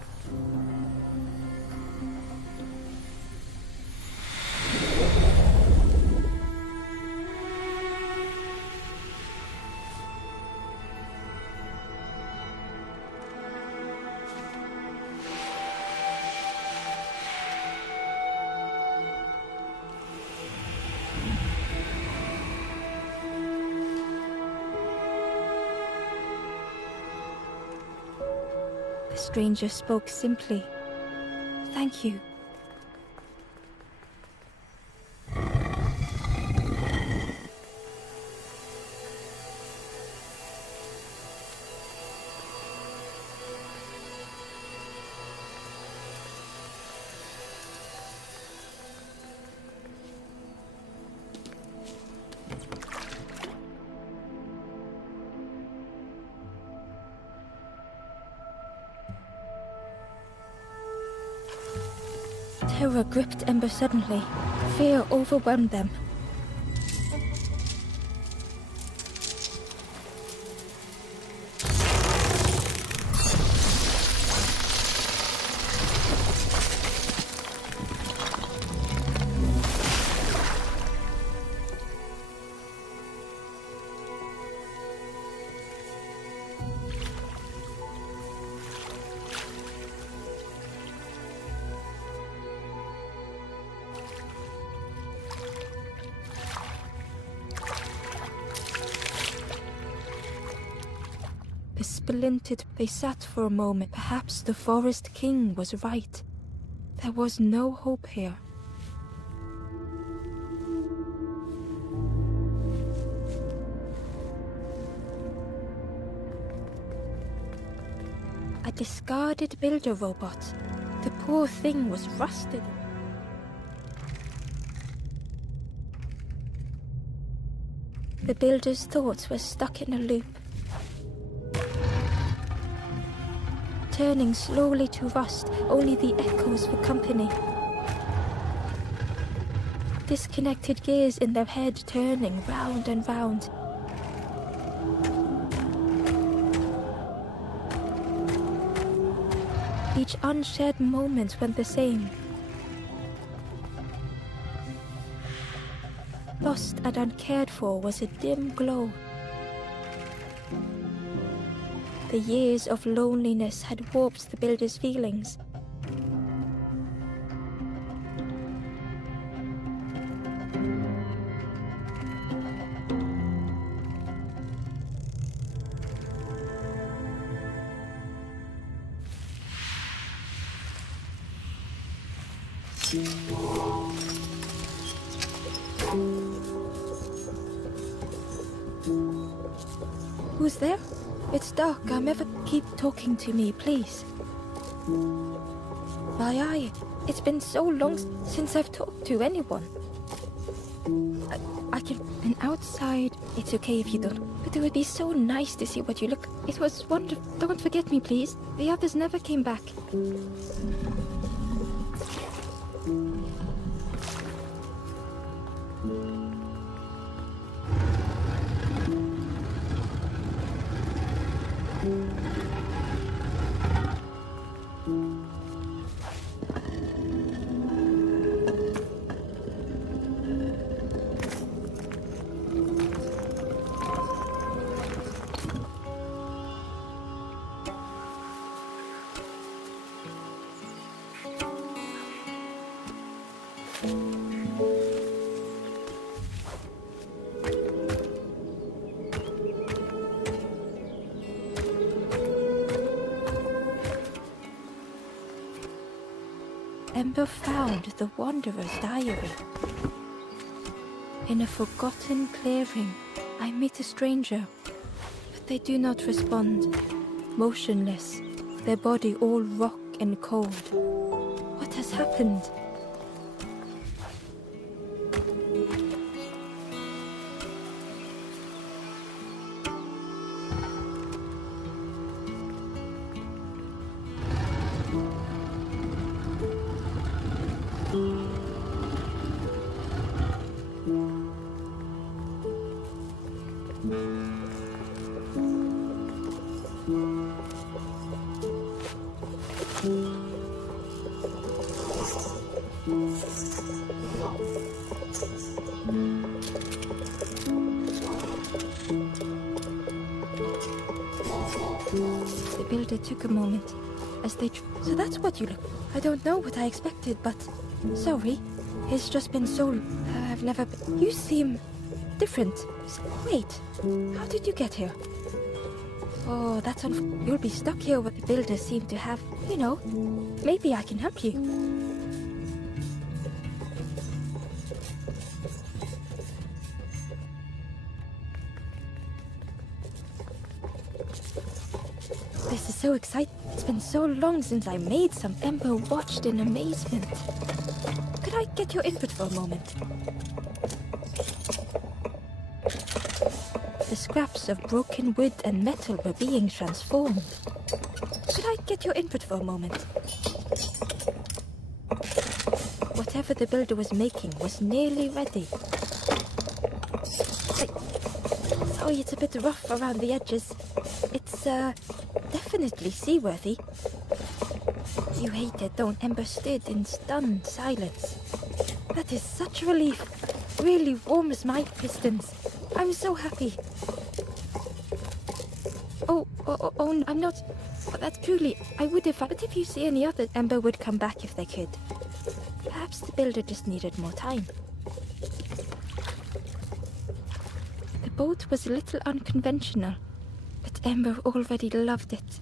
The stranger spoke simply. Thank you. Terror gripped Ember suddenly. Fear overwhelmed them. The splintered, they sat for a moment. Perhaps the Forest King was right. There was no hope here. A discarded builder robot. The poor thing was rusted. The builder's thoughts were stuck in a loop. Turning slowly to rust, only the echoes for company. Disconnected gears in their head turning round and round. Each unshared moment went the same. Lost and uncared for was a dim glow. The years of loneliness had warped the builder's feelings. Who's there? It's dark. Ever keep talking to me, please. Aye. It's been so long since I've talked to anyone. I can... And outside, it's okay if you don't. But it would be so nice to see what you look... It was wonderful. Don't forget me, please. The others never came back. Ember found the Wanderer's diary. In a forgotten clearing, I meet a stranger, but they do not respond. Motionless, their body all rock and cold. What has happened? The builder took a moment as they... So that's what you look... I don't know what I expected, but... Sorry. It's just been so... I've never been... You seem... different. Wait. How did you get here? Oh, that's You'll be stuck here what the builders seem to have. You know, maybe I can help you. This is so exciting. It's been so long since I made some. Ember watched in amazement. Could I get your input for a moment? The scraps of broken wood and metal were being transformed. Could I get your input for a moment? Whatever the builder was making was nearly ready. Sorry, it's a bit rough around the edges. It's, definitely seaworthy. You hate it, don't? Ember stood in stunned silence. That is such relief. Really warms my pistons. I'm so happy. Oh, I'm not... That's truly... I would if I... But if you see any other, Ember would come back if they could. Perhaps the builder just needed more time. The boat was a little unconventional, but Ember already loved it.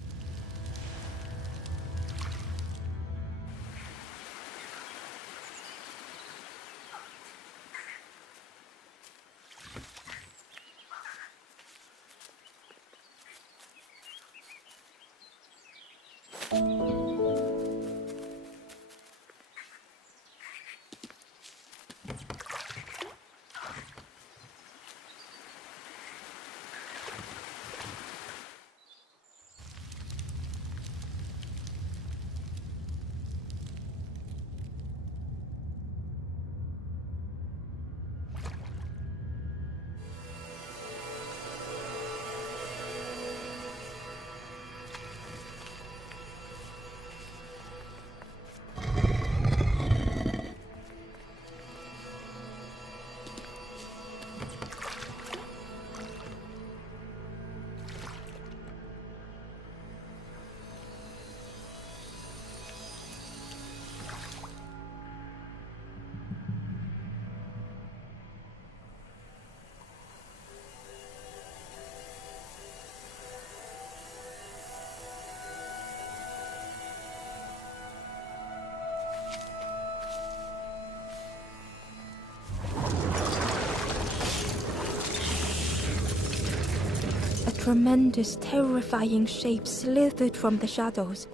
A tremendous, terrifying shape slithered from the shadows.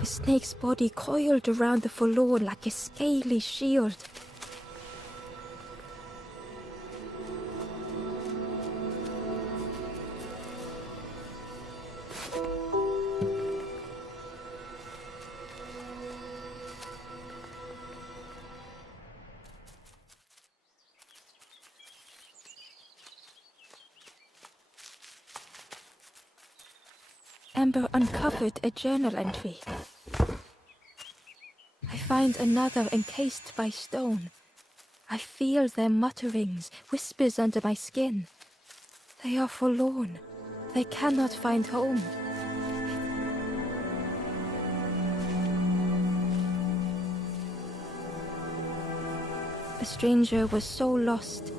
The snake's body coiled around the forlorn like a scaly shield. Ember uncovered a journal entry. I find another encased by stone. I feel their mutterings, whispers under my skin. They are forlorn. They cannot find home. The stranger was so lost.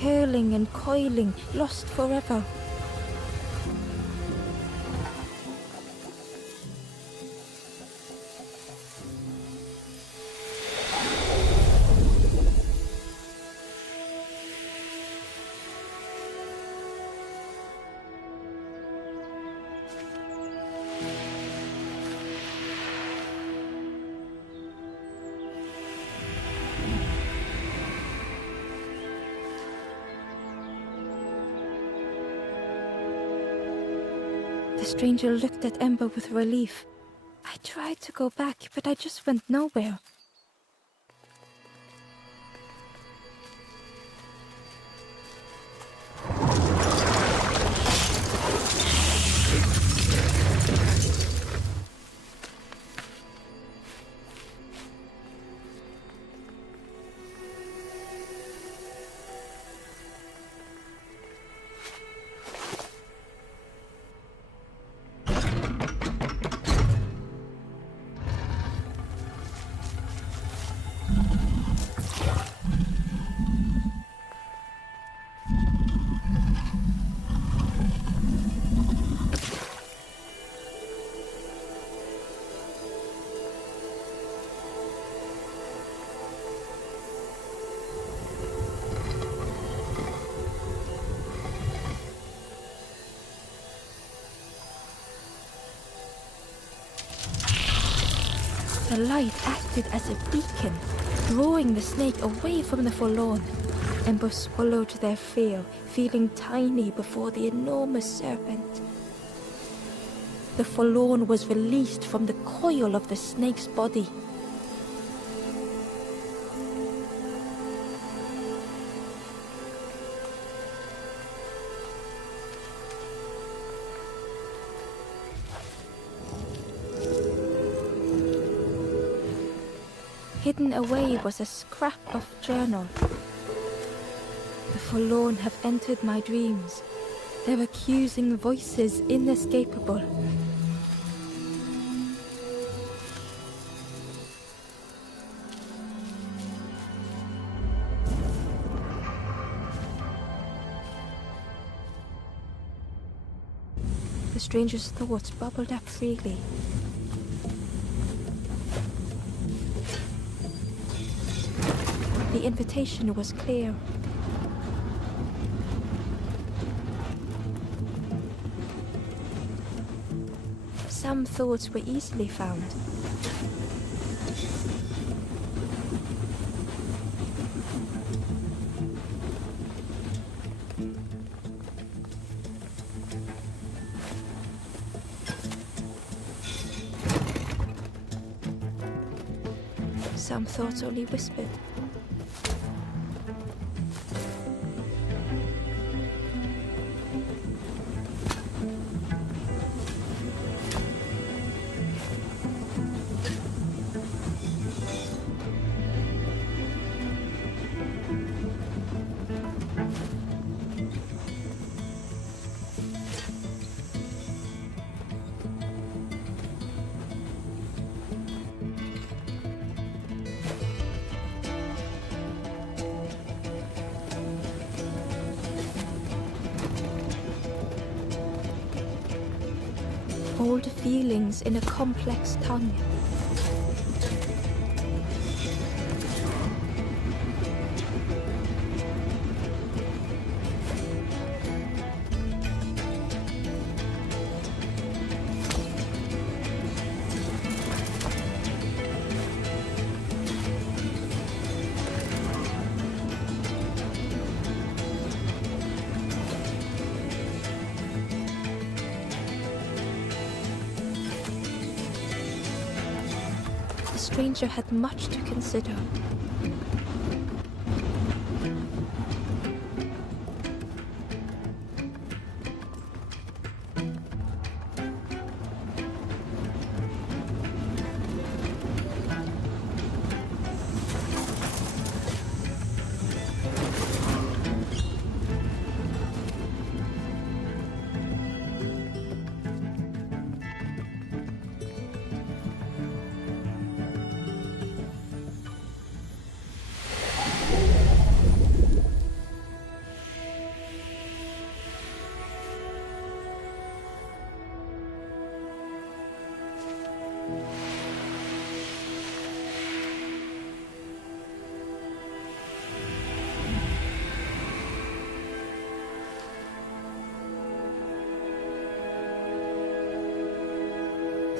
Curling and coiling, lost forever. The stranger looked at Ember with relief. I tried to go back, but I just went nowhere. The light acted as a beacon, drawing the snake away from the forlorn. Ember swallowed their fear, feeling tiny before the enormous serpent. The forlorn was released from the coil of the snake's body. Hidden away was a scrap of journal. The forlorn have entered my dreams, their accusing voices inescapable. The stranger's thoughts bubbled up freely. The invitation was clear. Some thoughts were easily found. Some thoughts only whispered. Old feelings in a complex tongue. The stranger had much to consider.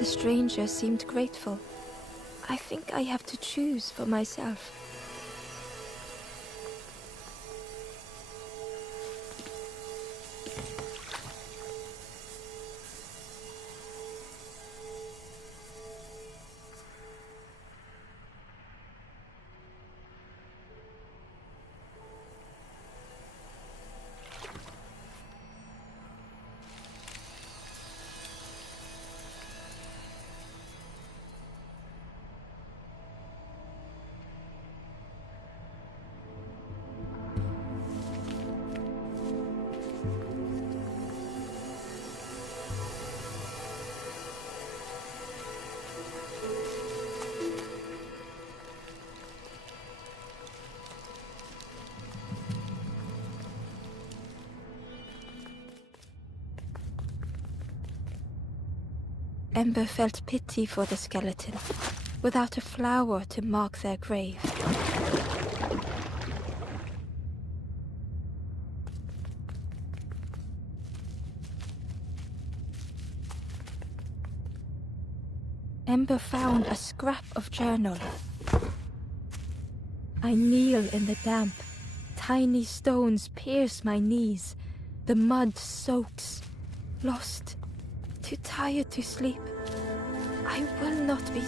The stranger seemed grateful. I think I have to choose for myself. Ember felt pity for the skeleton, without a flower to mark their grave. Ember found a scrap of journal. I kneel in the damp. Tiny stones pierce my knees. The mud soaks. Lost. Too tired to sleep. I will not be...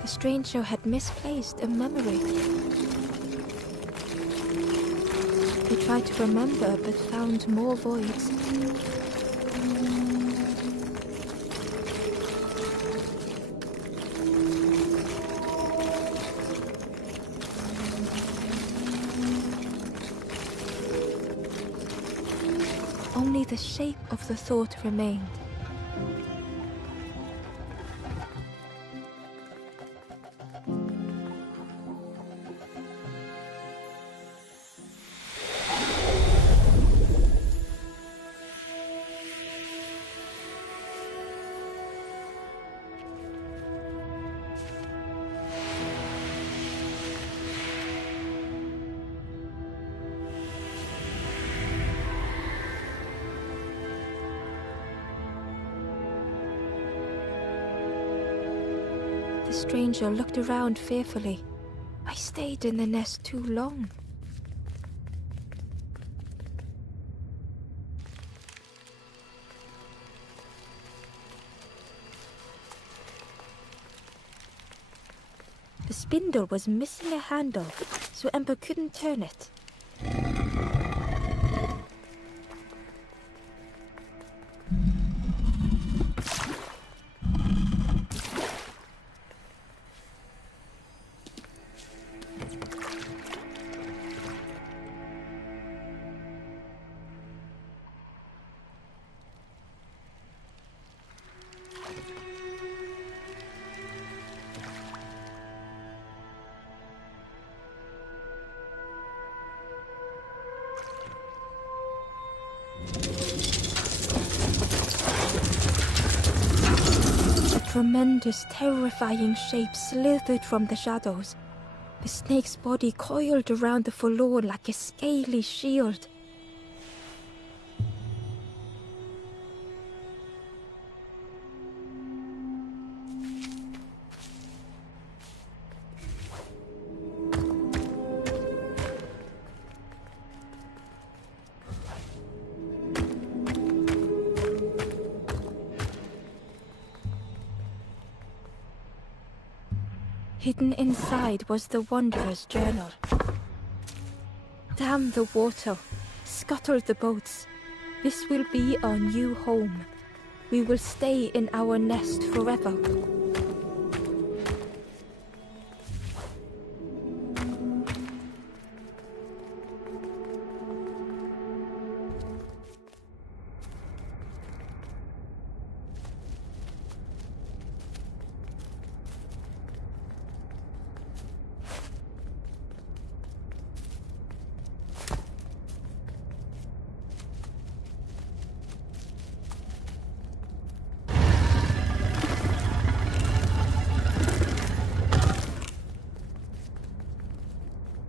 The stranger had misplaced a memory. He tried to remember, but found more voids. Only the shape of the thought remained. The stranger looked around fearfully. I stayed in the nest too long. The spindle was missing a handle, so Ember couldn't turn it. A tremendous, terrifying shape slithered from the shadows. The snake's body coiled around the forlorn like a scaly shield. Hidden inside was the Wanderer's journal. Dam the water, scuttle the boats. This will be our new home. We will stay in our nest forever.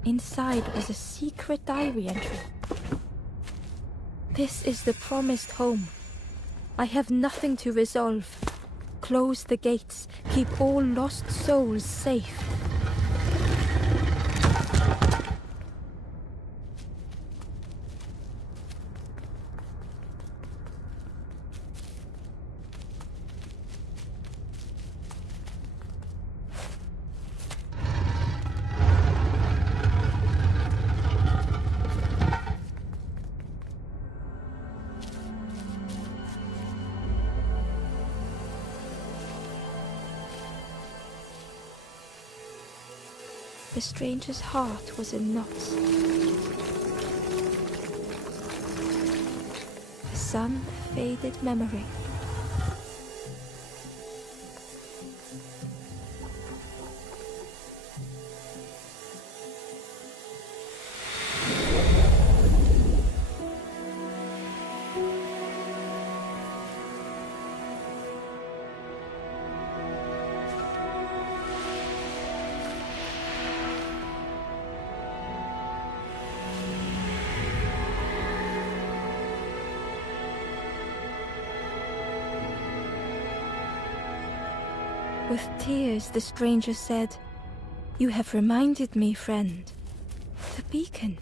Inside was a secret diary entry. This is the promised home. I have nothing to resolve. Close the gates. Keep all lost souls safe. The stranger's heart was in knots. Some faded memory. With tears, the stranger said, "You have reminded me, friend. The beacon."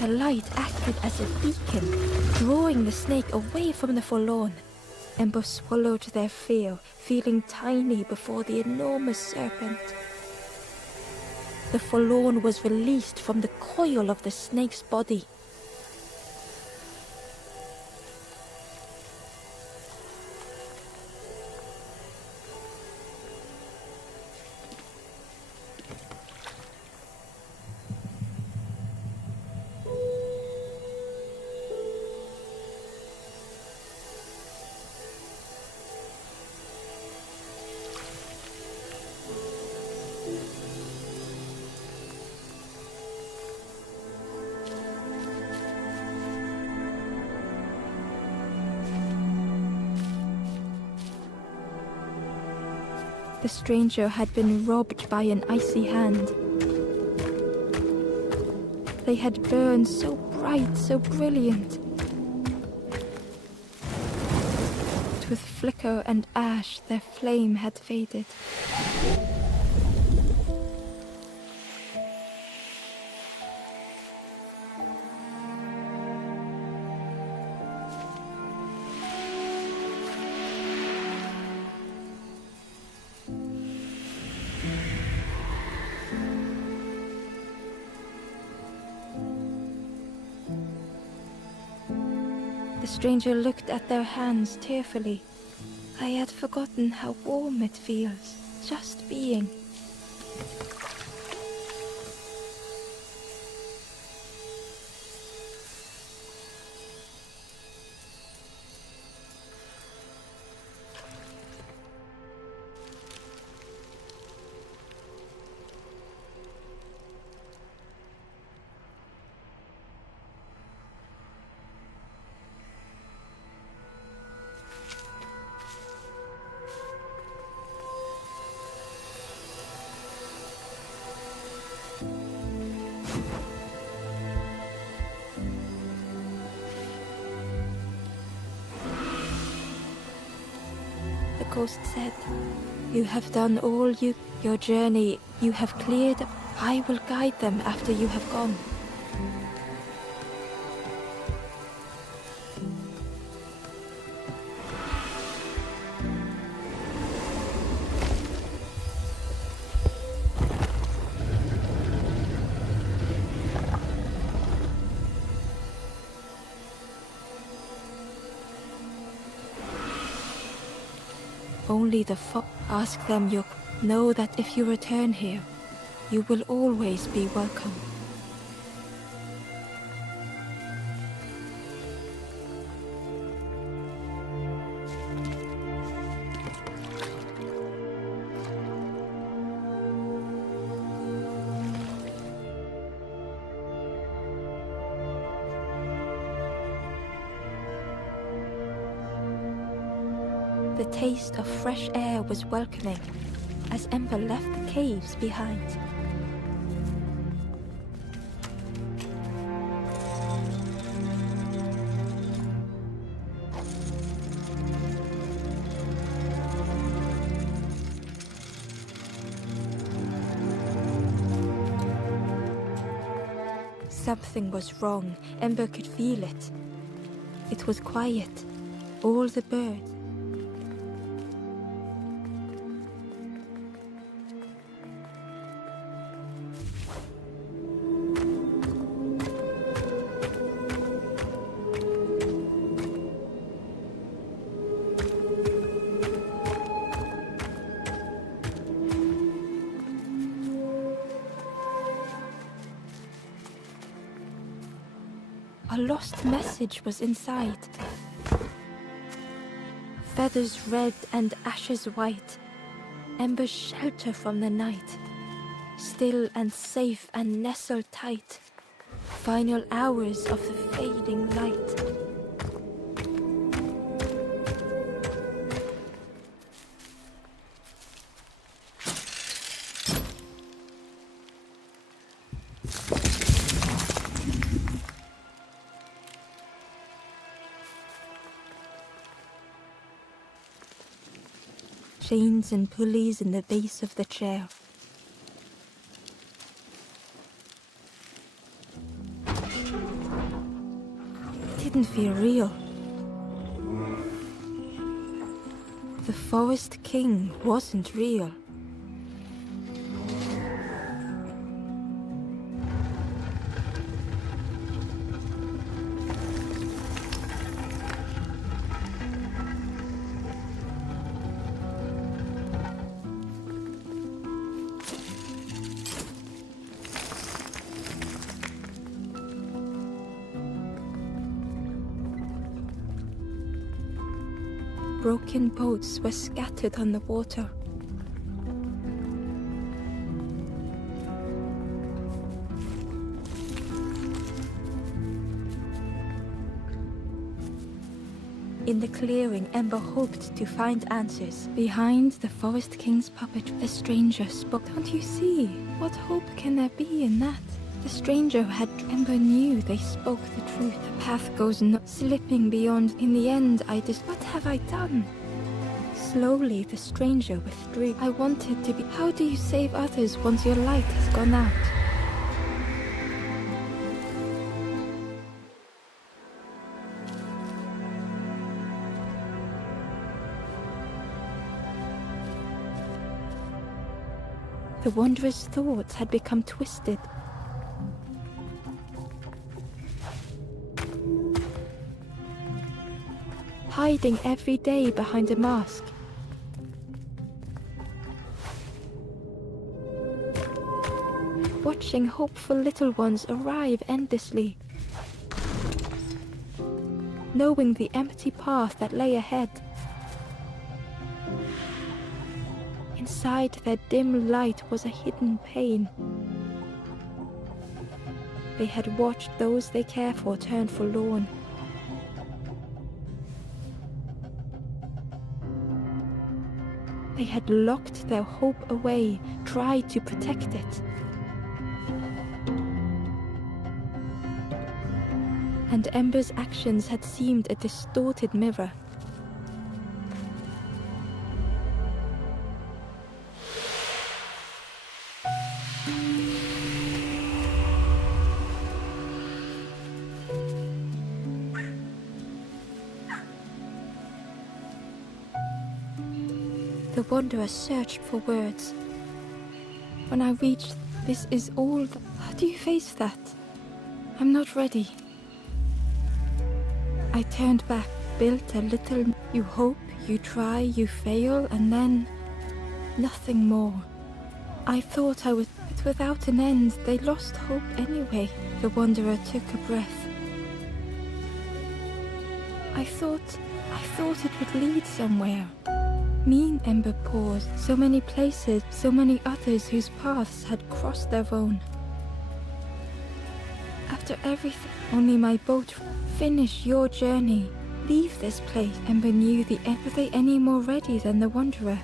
The light acted as a beacon, drawing the snake away from the forlorn. Ember swallowed their fear, feeling tiny before the enormous serpent. The forlorn was released from the coil of the snake's body. The stranger had been robbed by an icy hand. They had burned so bright, so brilliant. But with flicker and ash, their flame had faded. The stranger looked at their hands tearfully. I had forgotten how warm it feels, just being. The ghost said, "You have done all your journey you have cleared. I will guide them after you have gone." Only the ask them your... Know that if you return here, you will always be welcome. The taste of fresh air was welcoming as Ember left the caves behind. Something was wrong. Ember could feel it. It was quiet. All the birds. A lost message was inside. Feathers red and ashes white. Ember's shelter from the night. Still and safe and nestled tight. Final hours of the fading light. Chains and pulleys in the base of the chair. It didn't feel real. The Forest King wasn't real. Broken boats were scattered on the water. In the clearing, Ember hoped to find answers. Behind the Forest King's puppet, the stranger spoke. Don't you see? What hope can there be in that? The stranger had... Ember knew they spoke the truth. The path goes not slipping beyond. In the end, What have I done? Slowly, the stranger withdrew. I wanted to be... How do you save others once your light has gone out? The wanderer's thoughts had become twisted. Hiding every day behind a mask. Watching hopeful little ones arrive endlessly. Knowing the empty path that lay ahead. Inside their dim light was a hidden pain. They had watched those they care for turn forlorn. They had locked their hope away, tried to protect it. And Ember's actions had seemed a distorted mirror. The wanderer searched for words. When I reached, this is all... How do you face that? I'm not ready. I turned back. built a little. You hope, you try, you fail, and then nothing more. I thought I was, but without an end, they lost hope anyway. The wanderer took a breath. I thought it would lead somewhere. Mean Ember paused. So many places, so many others whose paths had crossed their own. After everything, only my boat. Finish your journey. Leave this place. Ember knew the end. Were they any more ready than the wanderer?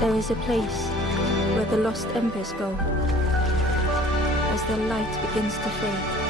There is a place where the lost embers go as their light begins to fade.